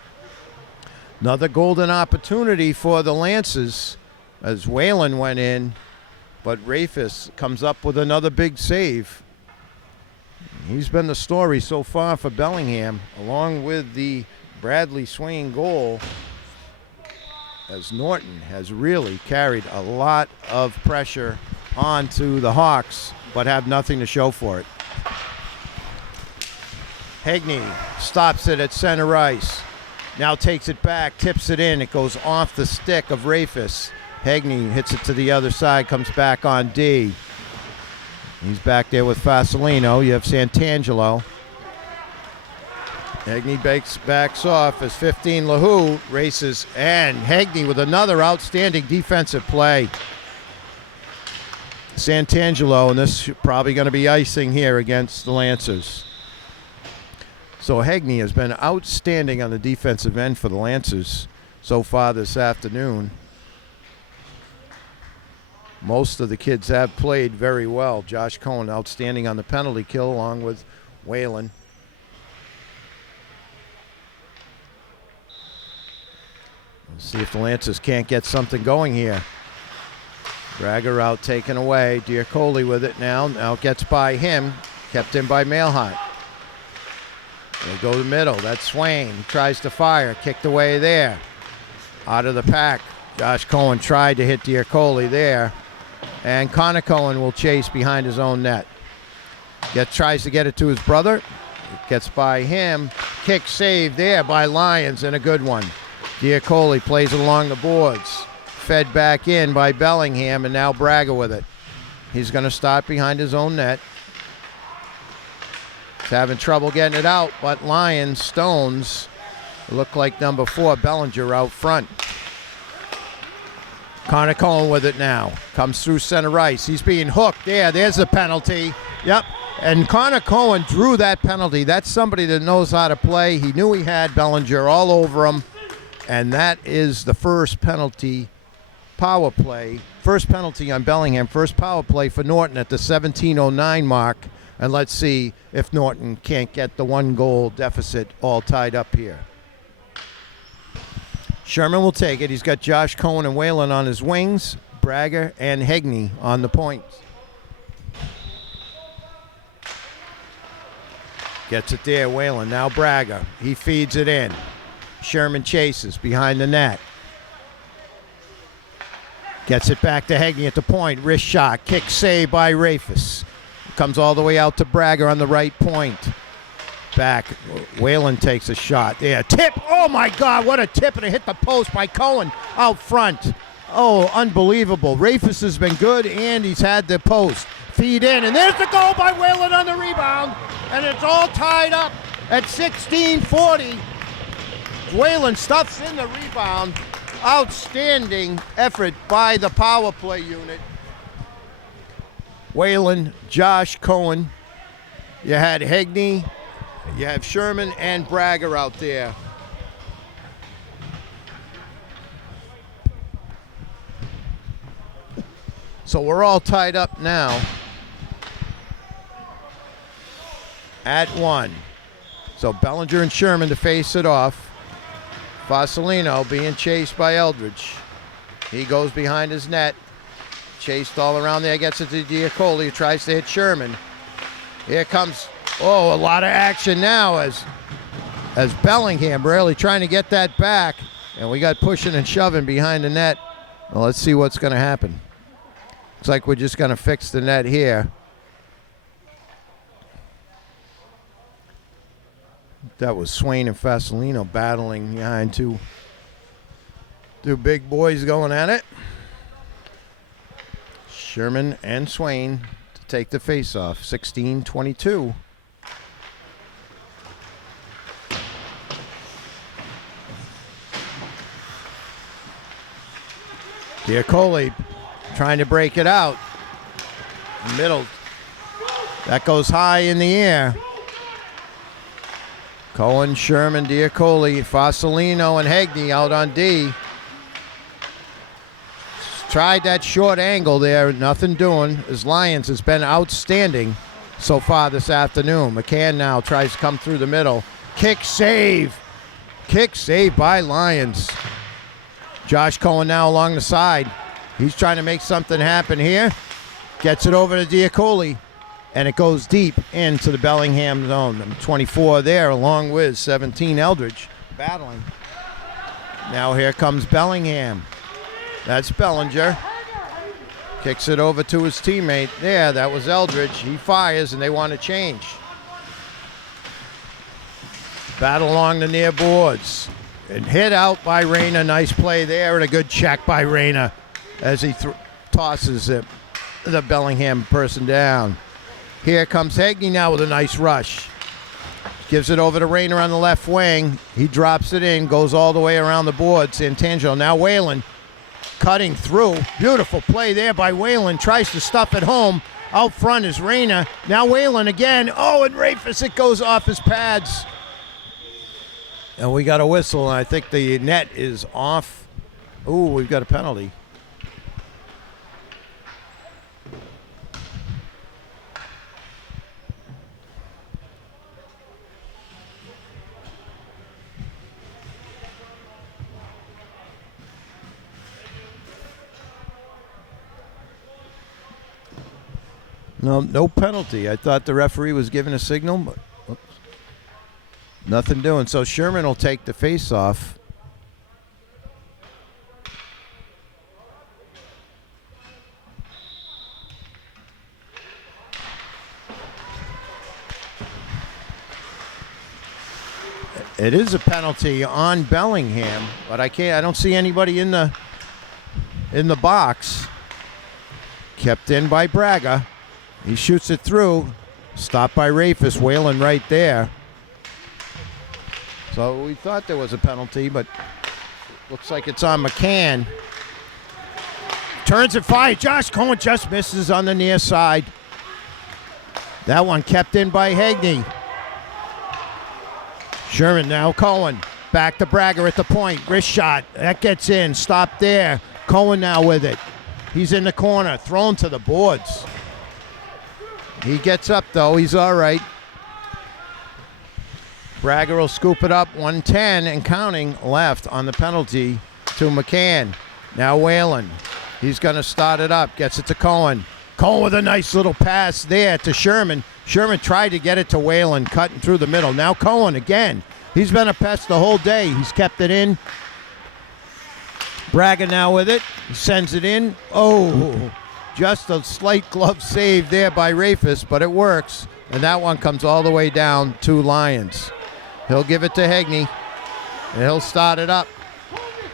Another golden opportunity for the Lancers as Whalen went in, but Rafis comes up with another big save. He's been the story so far for Bellingham, along with the Bradley swinging goal, as Norton has really carried a lot of pressure onto the Hawks, but have nothing to show for it. Hagney stops it at center ice. Now takes it back, tips it in. It goes off the stick of Rafis. Hagney hits it to the other side, comes back on D. He's back there with Fossilino. You have Santangelo. Hagney backs off as 15 LaHoo races, and Hagney with another outstanding defensive play. Santangelo, and this is probably going to be icing here against the Lancers. So Hagney has been outstanding on the defensive end for the Lancers so far this afternoon. Most of the kids have played very well. Josh Cohen outstanding on the penalty kill along with Whalen. Let's see if the Lancers can't get something going here. Braga out, taken away. Diacoli with it now. Now gets by him. Kept in by Mailhart. They go to the middle. That's Swain. He tries to fire. Kicked away there. Out of the pack. Josh Cohen tried to hit Diacoli there. And Connor Cohen will chase behind his own net. Tries to get it to his brother. It gets by him. Kick save there by Lyons, and a good one. Diacoli plays it along the boards. Fed back in by Bellingham, and now Braga with it. He's going to start behind his own net. He's having trouble getting it out, but Lyons, Stones, look like number 4, Bellinger out front. Connor Cohen with it now. Comes through center ice. He's being hooked. There's the penalty. Yep. And Connor Cohen drew that penalty. That's somebody that knows how to play. He knew he had Bellinger all over him. And that is the first penalty power play. First penalty on Bellingham. First power play for Norton at the 17:09 mark. And let's see if Norton can't get the 1-goal deficit all tied up here. Sherman will take it. He's got Josh Cohen and Whalen on his wings. Braga and Hegney on the points. Gets it there, Whalen. Now Braga. He feeds it in. Sherman chases behind the net. Gets it back to Hegney at the point. Wrist shot. Kick save by Rafis. Comes all the way out to Braga on the right point. Back. Whalen takes a shot. There. Tip. Oh, my God. What a tip. And it hit the post by Cohen out front. Oh, unbelievable. Rafis has been good, and he's had the post. Feed in. And there's the goal by Whalen on the rebound. And it's all tied up at 16:40. Whalen stuffs in the rebound. Outstanding effort by the power play unit. Whalen, Josh Cohen. You had Hegney. You have Sherman and Braga out there. So we're all tied up now at 1. So Bellinger and Sherman to face it off. Vasilino being chased by Eldridge. He goes behind his net. Chased all around there. Gets it to Diacoli, who tries to hit Sherman. Here comes, a lot of action now as Bellingham really trying to get that back. And we got pushing and shoving behind the net. Well, let's see what's going to happen. Looks like we're just going to fix the net here. That was Swain and Vasilino battling behind two big boys going at it. Sherman and Swain to take the face-off. 16-22. Diacoli trying to break it out. Middle. That goes high in the air. Cohen, Sherman, Diacoli, Vasilino, and Hegney out on D. Tried that short angle there, nothing doing. As Lyons has been outstanding so far this afternoon. McCann now tries to come through the middle. Kick save. Kick save by Lyons. Josh Cohen now along the side. He's trying to make something happen here. Gets it over to Diacoli. And it goes deep into the Bellingham zone. Number 24 there, along with 17 Eldridge battling. Now here comes Bellingham. That's Bellinger. Kicks it over to his teammate. There, that was Eldridge. He fires, and they want to change. Battle along the near boards. And hit out by Reyna. Nice play there, and a good check by Reyna as he tosses it, the Bellingham person down. Here comes Hegney now with a nice rush. Gives it over to Rayner on the left wing. He drops it in, goes all the way around the board. Santangelo. Now Whalen cutting through. Beautiful play there by Whalen. Tries to stuff it home. Out front is Rayner. Now Whalen again. Oh, and Rafis, it goes off his pads. And we got a whistle, and I think the net is off. Ooh, we've got a penalty. No penalty. I thought the referee was giving a signal, but nothing doing. So Sherman will take the face-off. It is a penalty on Bellingham, but I don't see anybody in the box. Kept in by Braga. He shoots it through. Stopped by Rafis. Whalen right there. So we thought there was a penalty, but looks like it's on McCann. Turns and fires. Josh Cohen just misses on the near side. That one kept in by Hegney. Sherman now Cohen. Back to Braga at the point. Wrist shot. That gets in. Stop there. Cohen now with it. He's in the corner. Thrown to the boards. He gets up, though. He's all right. Braga will scoop it up. 1:10 and counting left on the penalty to McCann. Now Whalen. He's going to start it up. Gets it to Cohen. Cohen with a nice little pass there to Sherman. Sherman tried to get it to Whalen, cutting through the middle. Now Cohen again. He's been a pest the whole day. He's kept it in. Braga now with it. He sends it in. Oh, just a slight glove save there by Rafis, but it works. And that one comes all the way down to Lions. He'll give it to Hegney, and he'll start it up.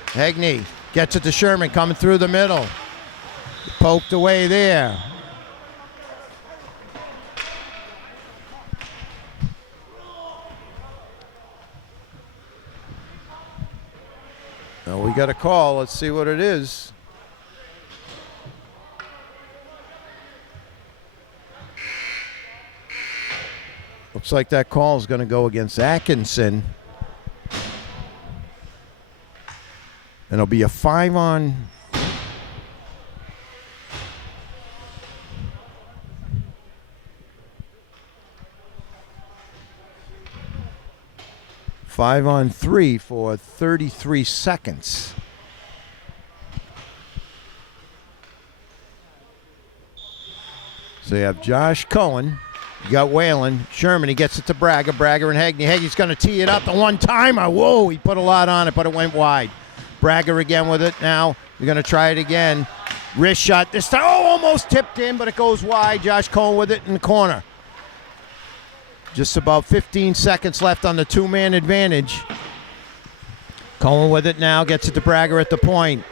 Hegney gets it to Sherman, coming through the middle. Poked away there. Now we got a call. Let's see what it is. Looks like that call is going to go against Atkinson. And it'll be a 5-on. Five on 3 for 33 seconds. So you have Josh Cohen. You got Whalen. Sherman, he gets it to Braga. Braga and Hegney. Hegney's going to tee it up the one-timer. Whoa, he put a lot on it, but it went wide. Braga again with it now. You're going to try it again. Wrist shot this time. Oh, almost tipped in, but it goes wide. Josh Cohen with it in the corner. Just about 15 seconds left on the two-man advantage. Cohen with it now. Gets it to Braga at the point.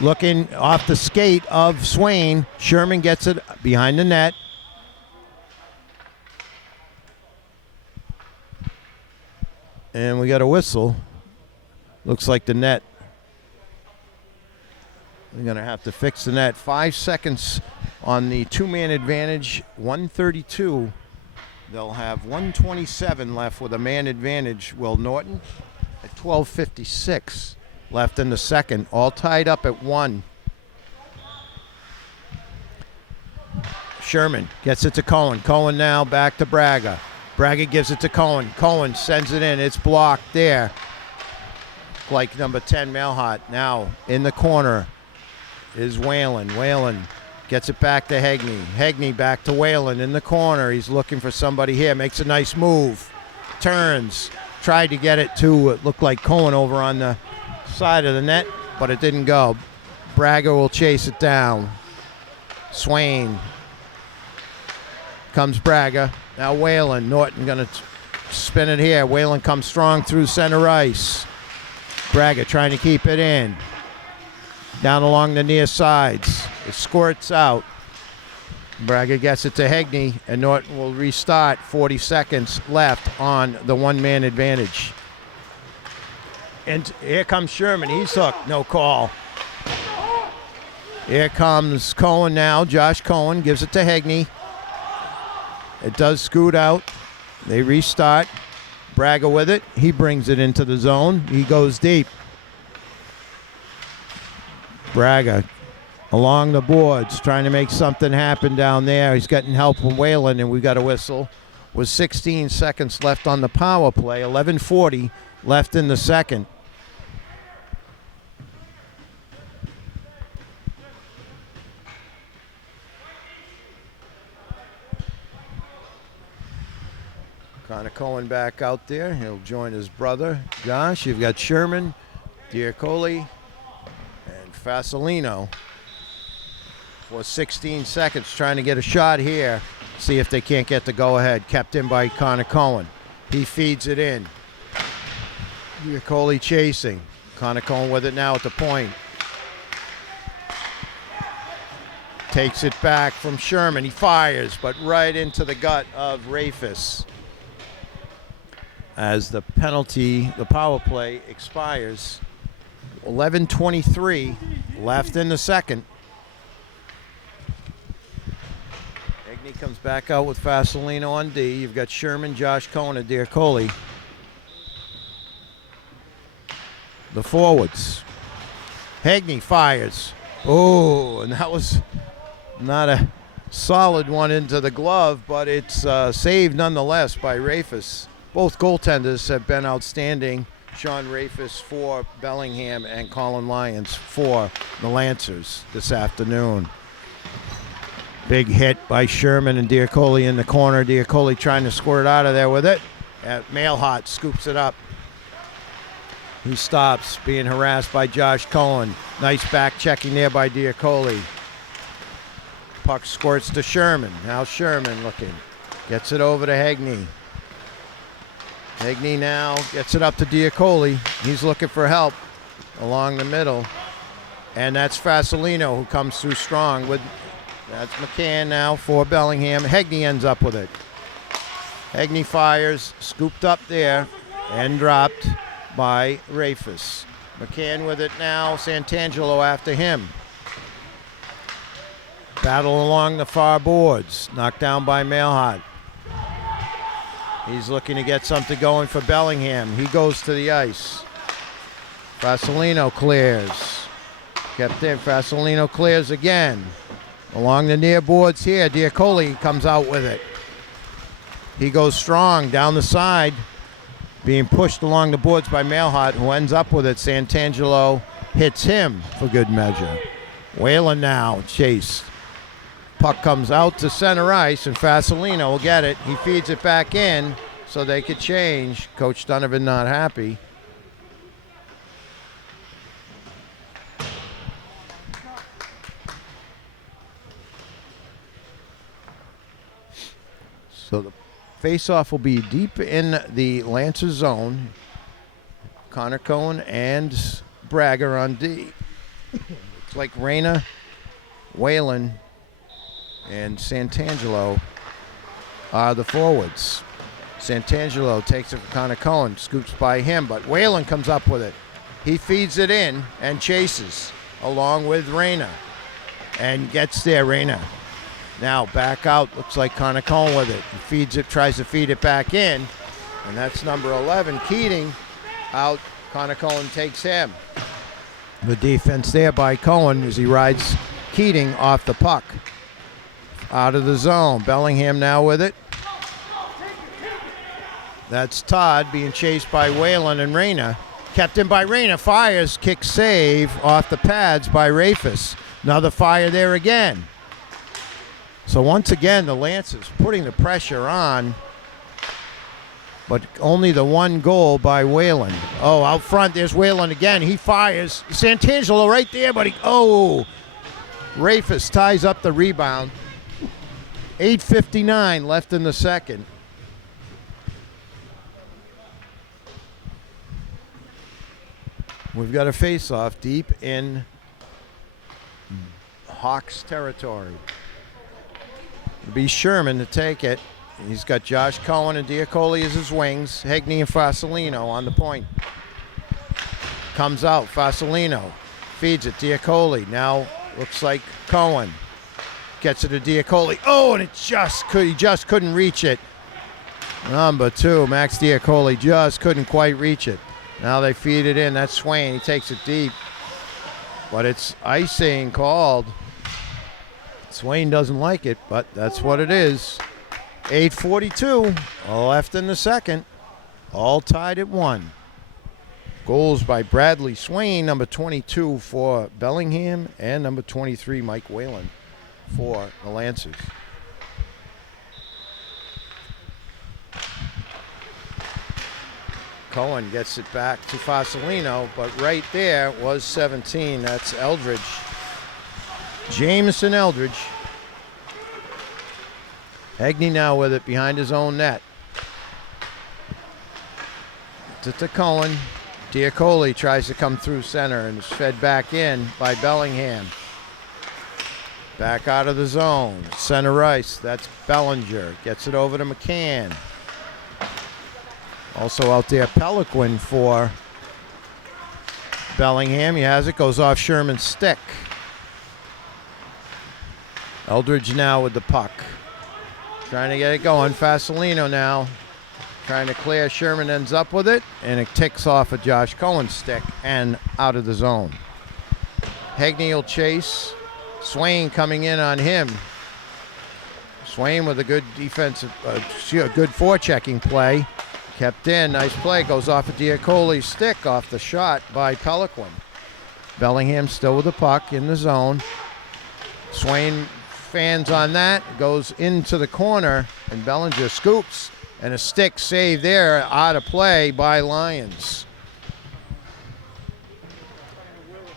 Looking off the skate of Swain. Sherman gets it behind the net. And we got a whistle. Looks like the net. We're going to have to fix the net. 5 seconds on the two-man advantage. 132. They'll have 127 left with a man advantage. Will Norton at 12:56 left in the second. All tied up at 1. Sherman gets it to Cohen. Cohen now back to Braga. Braga gives it to Cohen. Cohen sends it in. It's blocked there. Like number 10, Malhot. Now in the corner is Whalen. Whalen gets it back to Hegney. Hegney back to Whalen in the corner. He's looking for somebody here. Makes a nice move. Turns. Tried to get it to, it looked like Cohen over on the side of the net, but it didn't go. Braga will chase it down. Swain. Comes Braga. Now Whalen. Norton going to spin it here. Whalen comes strong through center ice. Braga trying to keep it in. Down along the near sides. It squirts out. Braga gets it to Hegney, and Norton will restart. 40 seconds left on the one-man advantage. And here comes Sherman. He's hooked. No call. Here comes Cohen now. Josh Cohen gives it to Hegney. It does scoot out. They restart. Braga with it. He brings it into the zone. He goes deep. Braga along the boards, trying to make something happen down there. He's getting help from Whalen, and we got a whistle. With 16 seconds left on the power play, 11:40 left in the second. Connor Cohen back out there. He'll join his brother, Josh. You've got Sherman, Diacoli, and Fasolino for 16 seconds trying to get a shot here. See if they can't get the go-ahead. Kept in by Connor Cohen. He feeds it in. Diacoli chasing. Connor Cohen with it now at the point. Takes it back from Sherman. He fires, but right into the gut of Rafis. As the penalty, the power play expires. 11:23 left in the second. Egney comes back out with Fasolino on D. You've got Sherman, Josh Cohen, and Diacoli. The forwards. Hegney fires. Oh, and that was not a solid one into the glove, but it's saved nonetheless by Rafis. Both goaltenders have been outstanding. Sean Rafis for Bellingham and Colin Lyons for the Lancers this afternoon. Big hit by Sherman and Diacoli in the corner. Diacoli trying to squirt out of there with it. Mailhot scoops it up. He stops, being harassed by Josh Cohen. Nice back checking there by Diacoli. Puck squirts to Sherman. Now Sherman looking. Gets it over to Hegney. Hegney now gets it up to Diacoli. He's looking for help along the middle. And that's Fasolino who comes through strong. That's McCann now for Bellingham. Hegney ends up with it. Hegney fires, scooped up there, and dropped by Rafis. McCann with it now. Santangelo after him. Battle along the far boards. Knocked down by Mailhot. He's looking to get something going for Bellingham. He goes to the ice. Fasolino clears. Kept in. Fasolino clears again. Along the near boards here, Diacoli comes out with it. He goes strong down the side, being pushed along the boards by Mailhot, who ends up with it. Santangelo hits him for good measure. Whalen now chased. Puck comes out to center ice, and Fasolino will get it. He feeds it back in so they could change. Coach Donovan not happy. So the face-off will be deep in the Lancer zone. Connor Cohen and Bragger on D. Looks like Reyna, Whalen, and Santangelo are the forwards. Santangelo takes it from Connor Cohen, scoops by him, but Whalen comes up with it. He feeds it in and chases along with Reyna and gets there. Reyna now back out. Looks like Connor Cohen with it. He feeds it, tries to feed it back in, and that's number 11, Keating, out. Connor Cohen takes him. The defense there by Cohen as he rides Keating off the puck. Out of the zone. Bellingham now with it. That's Todd being chased by Whalen and Reyna. Kept in by Reyna. Fires, kick save off the pads by Rafis. Another fire there again. So once again, the Lancers putting the pressure on, but only the one goal by Whalen. Oh, out front, there's Whalen again. He fires. Santangelo right there, but Rafis ties up the rebound. 8:59 left in the second. We've got a face-off deep in Hawks territory. It'll be Sherman to take it. He's got Josh Cohen and Diacoli as his wings. Hegney and Fasolino on the point. Comes out. Fasolino feeds it. Diacoli now looks like Cohen. Gets it to Diacoli. Oh, and he just couldn't reach it. Number 2, Max Diacoli just couldn't quite reach it. Now they feed it in. That's Swain. He takes it deep. But it's icing called. Swain doesn't like it, but that's what it is. 8:42 left in the second. All tied at 1. Goals by Bradley Swain, number 22 for Bellingham, and number 23, Mike Whalen, for the Lancers. Cohen gets it back to Fasolino, but right there was 17. That's Eldridge. Jameson Eldridge. Hegney now with it behind his own net. To Cohen. Diacoli tries to come through center and is fed back in by Bellingham. Back out of the zone. Center ice. That's Bellinger. Gets it over to McCann. Also out there, Peliquin for Bellingham. He has it. Goes off Sherman's stick. Eldridge now with the puck. Trying to get it going. Fasolino now. Trying to clear. Sherman ends up with it, and it ticks off of Josh Cohen's stick and out of the zone. Hegney will chase. Swain coming in on him. Swain with a good defensive, good forechecking play. Kept in. Nice play. Goes off of Diacoli's stick off the shot by Peliquin. Bellingham still with the puck in the zone. Swain fans on that. Goes into the corner, and Bellinger scoops. And a stick save there, out of play by Lyons.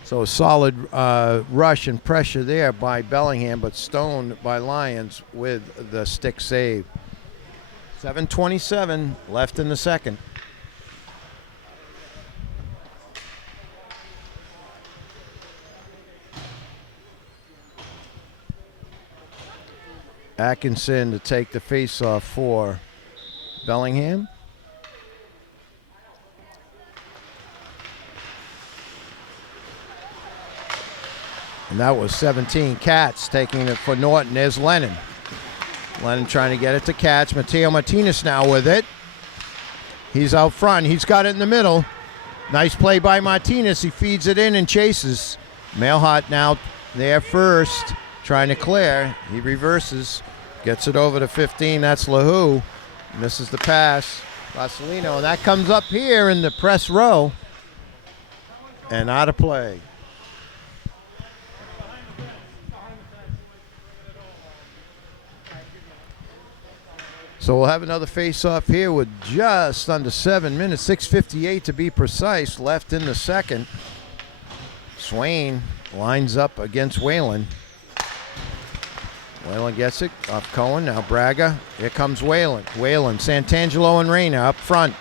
So a solid rush and pressure there by Bellingham, but stoned by Lyons with the stick save. 7:27 left in the second. Atkinson to take the faceoff for Bellingham. And that was 17. Katz taking it for Norton. There's Lennon. Lennon trying to get it to Katz. Mateo Martinez now with it. He's out front. He's got it in the middle. Nice play by Martinez. He feeds it in and chases. Mailhot now there first. Trying to clear. He reverses. Gets it over to 15. That's LaHoo. Misses the pass. Fasolino. And that comes up here in the press row. And out of play. So we'll have another face-off here with just under 7 minutes, 6:58 to be precise, left in the second. Swain lines up against Whalen. Whalen gets it off Cohen. Now Braga. Here comes Whalen. Whalen, Santangelo, and Reyna up front.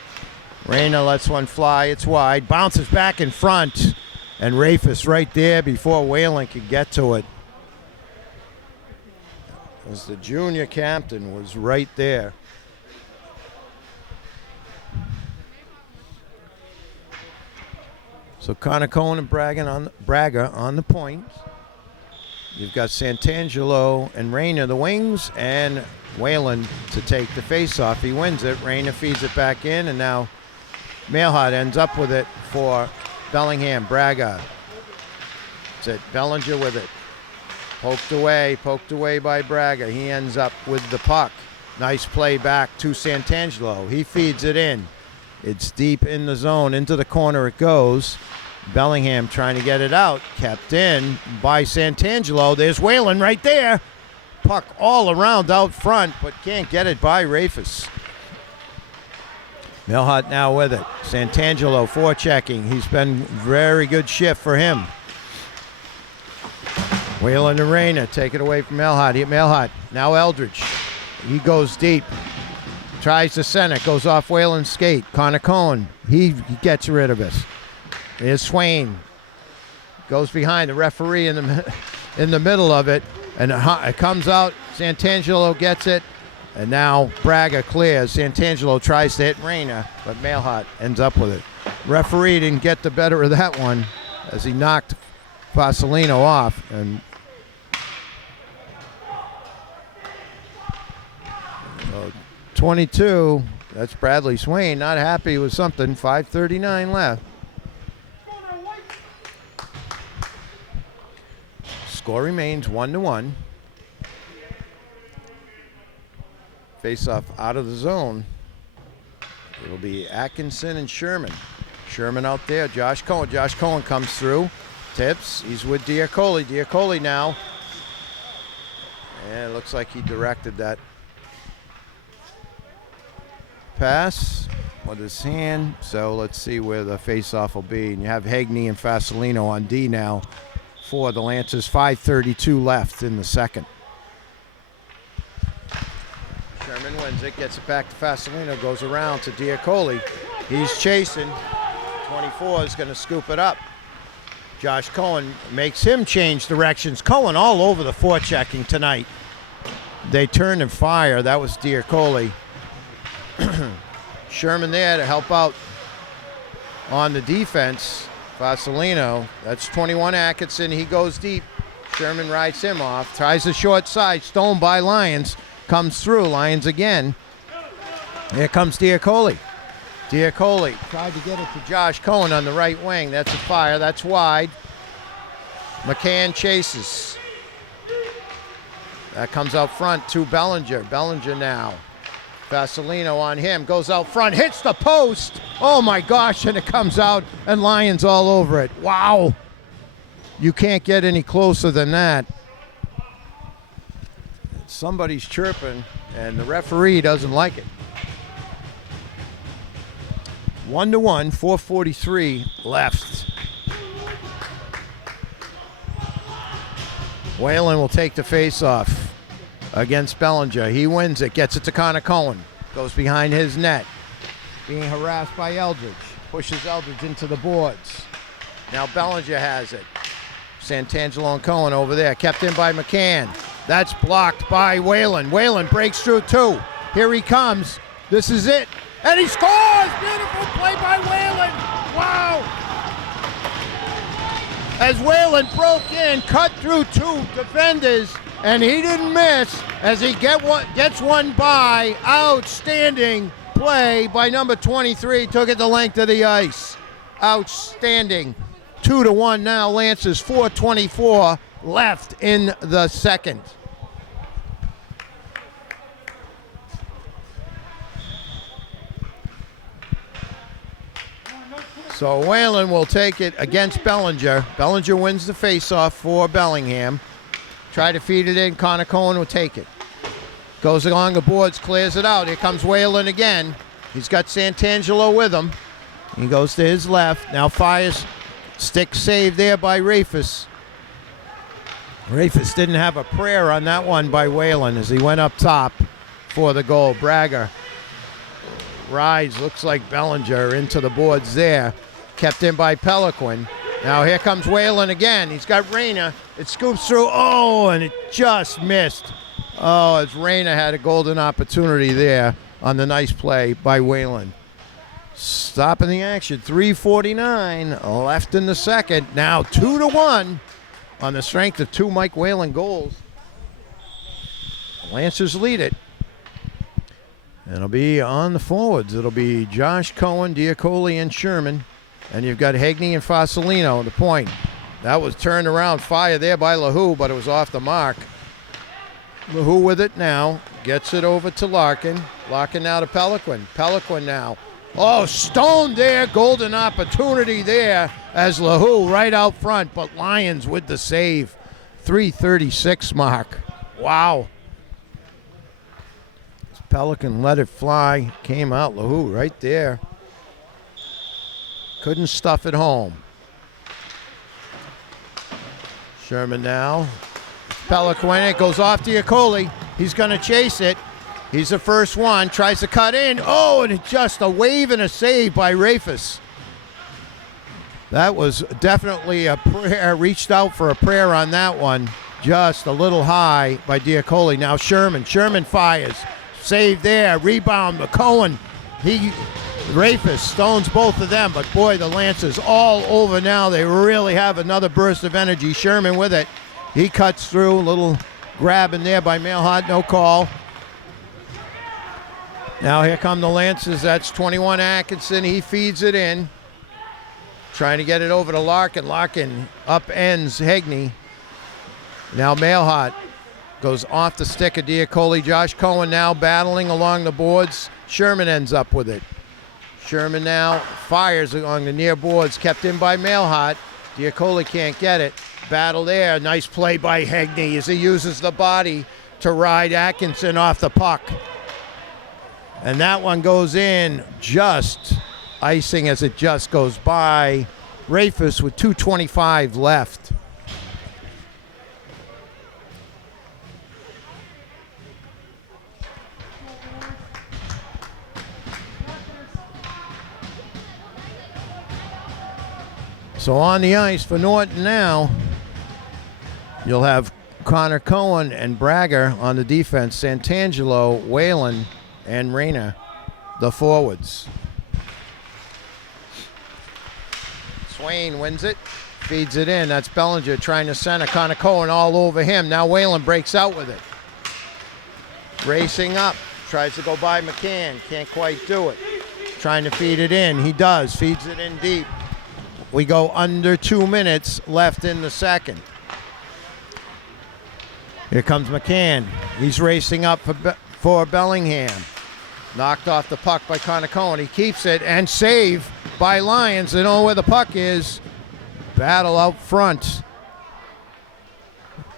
Reyna lets one fly. It's wide. Bounces back in front. And Rafis right there before Whalen could get to it. As the junior captain was right there. So Connor Cohen and Braga on the point. You've got Santangelo and Reyna the wings, and Whalen to take the faceoff. He wins it. Reyna feeds it back in, and now Mailhot ends up with it for Bellingham. Braga. That's it. Bellinger with it. Poked away by Braga. He ends up with the puck. Nice play back to Santangelo. He feeds it in. It's deep in the zone. Into the corner it goes. Bellingham trying to get it out. Kept in by Santangelo. There's Whalen right there. Puck all around out front, but can't get it by Rafis. Mailhot now with it. Santangelo forechecking. He's been very good shift for him. Whalen and Reyna take it away from Mailhot. Mailhot, now Eldridge. He goes deep. Tries to center. Goes off Whalen's skate. Connor Cohen. He gets rid of it. There's Swain. Goes behind the referee in the middle of it. And it comes out. Santangelo gets it. And now Braga clears. Santangelo tries to hit Reyna, but Mailhot ends up with it. Referee didn't get the better of that one as he knocked Fasolino off. And 22, that's Bradley Swain, not happy with something. 5:39 left. Score remains 1-1. Face-off out of the zone. It'll be Atkinson and Sherman. Sherman out there. Josh Cohen. Josh Cohen comes through. Tips. He's with Diacoli. Diacoli now. And it looks like he directed that pass. with his hand. So let's see where the face-off will be. And you have Hegney and Fasolino on D now for the Lancers. 5:32 left in the second. Sherman wins it, gets it back to Fasolino, goes around to Diacoli. He's chasing. 24 is going to scoop it up. Josh Cohen makes him change directions. Cohen all over the forechecking tonight. They turn and fire. That was Diacoli. Sherman there to help out on the defense. Fasolino, that's 21 Atkinson. He goes deep. Sherman rides him off. Tries the short side. Stone by Lyons. Comes through. Lyons again. Here comes Diacoli. Diacoli tried to get it to Josh Cohen on the right wing. That's a fire. That's wide. McCann chases. That comes out front to Bellinger. Bellinger now. Fasolino on him. Goes out front. Hits the post. Oh, my gosh. And it comes out, and Lyons all over it. Wow. You can't get any closer than that. Somebody's chirping, and the referee doesn't like it. 1-1, 4:43 left. Whalen will take the face-off against Bellinger. He wins it, gets it to Connor Cohen. Goes behind his net. Being harassed by Eldridge. Pushes Eldridge into the boards. Now Bellinger has it. Santangelo and Cohen over there. Kept in by McCann. That's blocked by Whalen. Whalen breaks through two. Here he comes. This is it. And he scores! Beautiful play by Whalen. Wow! As Whalen broke in, cut through two defenders, and he didn't miss as he gets one by. Outstanding play by number 23. Took it the length of the ice. Outstanding. 2-1 now. Lancers 4:24 left in the second. So Whalen will take it against Bellinger. Bellinger wins the faceoff for Bellingham. Try to feed it in. Connor Cohen will take it. Goes along the boards, clears it out. Here comes Whalen again. He's got Santangelo with him. He goes to his left. Now fires. Stick save there by Rafis. Rafis didn't have a prayer on that one by Whalen as he went up top for the goal. Braga rides, looks like Bellinger into the boards there. Kept in by Peliquin. Now here comes Whalen again. He's got Reyna. It scoops through. Oh, and it just missed. Oh, as Reyna had a golden opportunity there on the nice play by Whalen. Stopping the action. 3:49 left in the second. Now 2-1 on the strength of two Mike Whalen goals. Lancers lead it. And it'll be on the forwards. It'll be Josh Cohen, Diacoli, and Sherman. And you've got Hegney and Fasolino at the point. That was turned around. Fire there by LaHoo, but it was off the mark. LaHoo with it now. Gets it over to Larkin. Larkin now to Peliquin. Peliquin now. Oh, Stone there. Golden opportunity there as LaHoo right out front. But Lyons with the save. 3:36 mark. Wow. Pelican let it fly. Came out. LaHoo right there. Couldn't stuff it home. Sherman now. Pelican, it goes off Diacoli. He's going to chase it. He's the first one. Tries to cut in. Oh, and it's just a wave and a save by Rafis. That was definitely a prayer. Reached out for a prayer on that one. Just a little high by Diacoli. Now Sherman. Sherman fires. Save there. Rebound. McCohen. Rafis stones both of them. But boy, the Lancers all over now. They really have another burst of energy. Sherman with it. He cuts through. A little grab in there by Mailhot. No call. Now here come the Lancers. That's 21 Atkinson. He feeds it in. Trying to get it over to Larkin. Larkin upends Hegney. Now Mailhot goes off the stick of Diacoli. Josh Cohen now battling along the boards. Sherman ends up with it. Sherman now fires along the near boards. Kept in by Mailhot. Diacoli can't get it. Battle there. Nice play by Hegney as he uses the body to ride Atkinson off the puck. And that one goes in, just icing as it just goes by. Rafus with 2:25 left. So on the ice for Norton now, you'll have Connor Cohen and Bragger on the defense, Santangelo, Whalen, and Rayner, the forwards. Swain wins it, feeds it in. That's Bellinger trying to center. Connor Cohen all over him. Now Whalen breaks out with it. Racing up, tries to go by McCann, can't quite do it. Trying to feed it in, he does, feeds it in deep. We go under 2 minutes left in the second. Here comes McCann. He's racing up for Bellingham. Knocked off the puck by Connor Cohen. He keeps it, and save by Lions. They know where the puck is. Battle out front.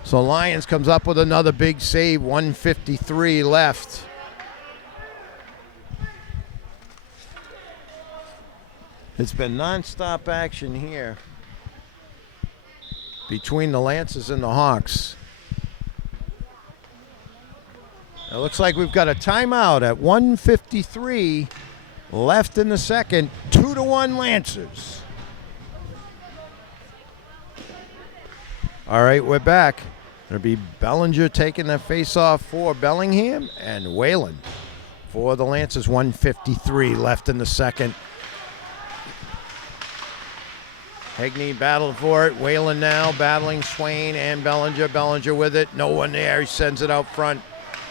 So Lions comes up with another big save. 1:53 left. It's been nonstop action here between the Lancers and the Hawks. It looks like we've got a timeout at 1:53 left in the second. 2-1 Lancers. All right, we're back. It'll be Bellinger taking the face-off for Bellingham and Whalen for the Lancers. 1:53 left in the second. Hegney battled for it. Whalen now battling Swain and Bellinger. Bellinger with it. No one there. He sends it out front.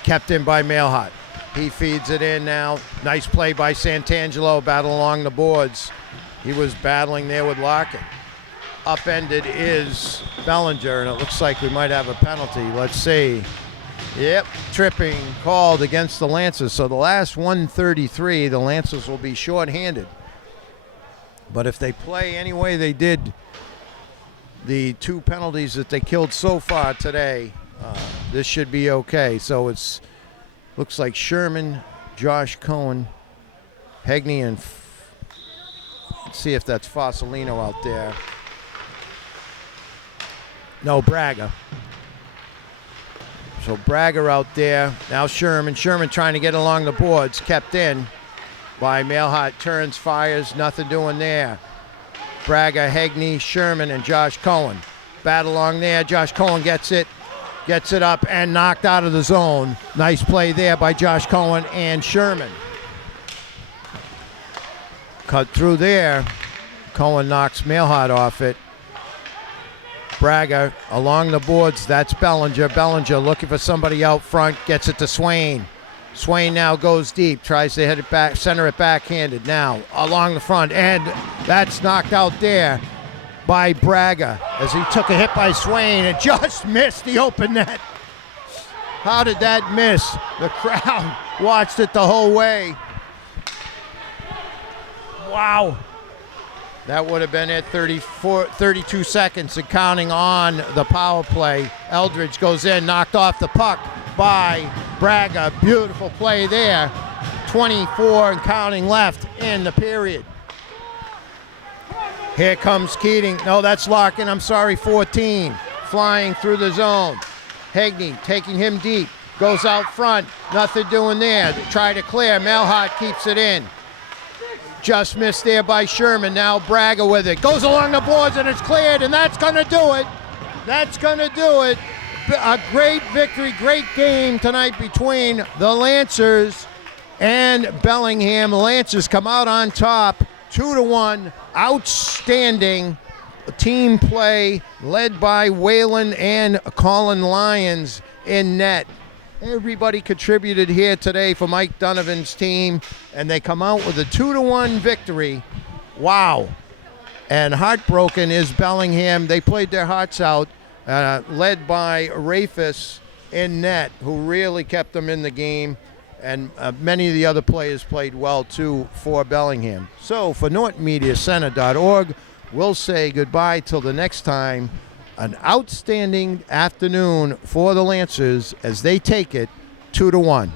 Kept in by Mailhot. He feeds it in now. Nice play by Santangelo. Battle along the boards. He was battling there with Larkin. Upended is Bellinger, and it looks like we might have a penalty. Let's see. Yep, tripping called against the Lancers. So the last 1:33, the Lancers will be shorthanded. But if they play any way they did the two penalties that they killed so far today, this should be okay. So it's looks like Sherman, Josh Cohen, Hegney, and let's see if that's Fossilino out there. No, Braga. So Braga out there. Now Sherman. Sherman trying to get along the boards. Kept in by Mailhot. Turns, fires. Nothing doing there. Braga, Hegney, Sherman, and Josh Cohen. Battle along there. Josh Cohen gets it. Gets it up and knocked out of the zone. Nice play there by Josh Cohen and Sherman. Cut through there. Cohen knocks Mailhot off it. Braga along the boards. That's Bellinger. Bellinger looking for somebody out front. Gets it to Swain. Swain now goes deep. Tries to hit it back. Center it backhanded now along the front. And that's knocked out there by Braga as he took a hit by Swain and just missed the open net. How did that miss? The crowd watched it the whole way. Wow. That would have been it, 32 seconds and counting on the power play. Eldridge goes in, knocked off the puck by Braga. Beautiful play there. 24 and counting left in the period. Here comes Keating. No, that's Larkin. I'm sorry, 14. Flying through the zone. Hegney taking him deep. Goes out front. Nothing doing there. They try to clear. Mailhot keeps it in. Just missed there by Sherman. Now Braga with it. Goes along the boards and it's cleared, and that's going to do it. That's going to do it. A great victory, great game tonight between the Lancers and Bellingham. The Lancers come out on top, 2-1. Outstanding team play led by Whalen and Colin Lyons in net. Everybody contributed here today for Mike Donovan's team, and they come out with a 2-1 victory. Wow. And heartbroken is Bellingham. They played their hearts out, led by Rafus in net, who really kept them in the game. And many of the other players played well, too, for Bellingham. So for NortonMediaCenter.org, we'll say goodbye till the next time. An outstanding afternoon for the Lancers as they take it 2-1.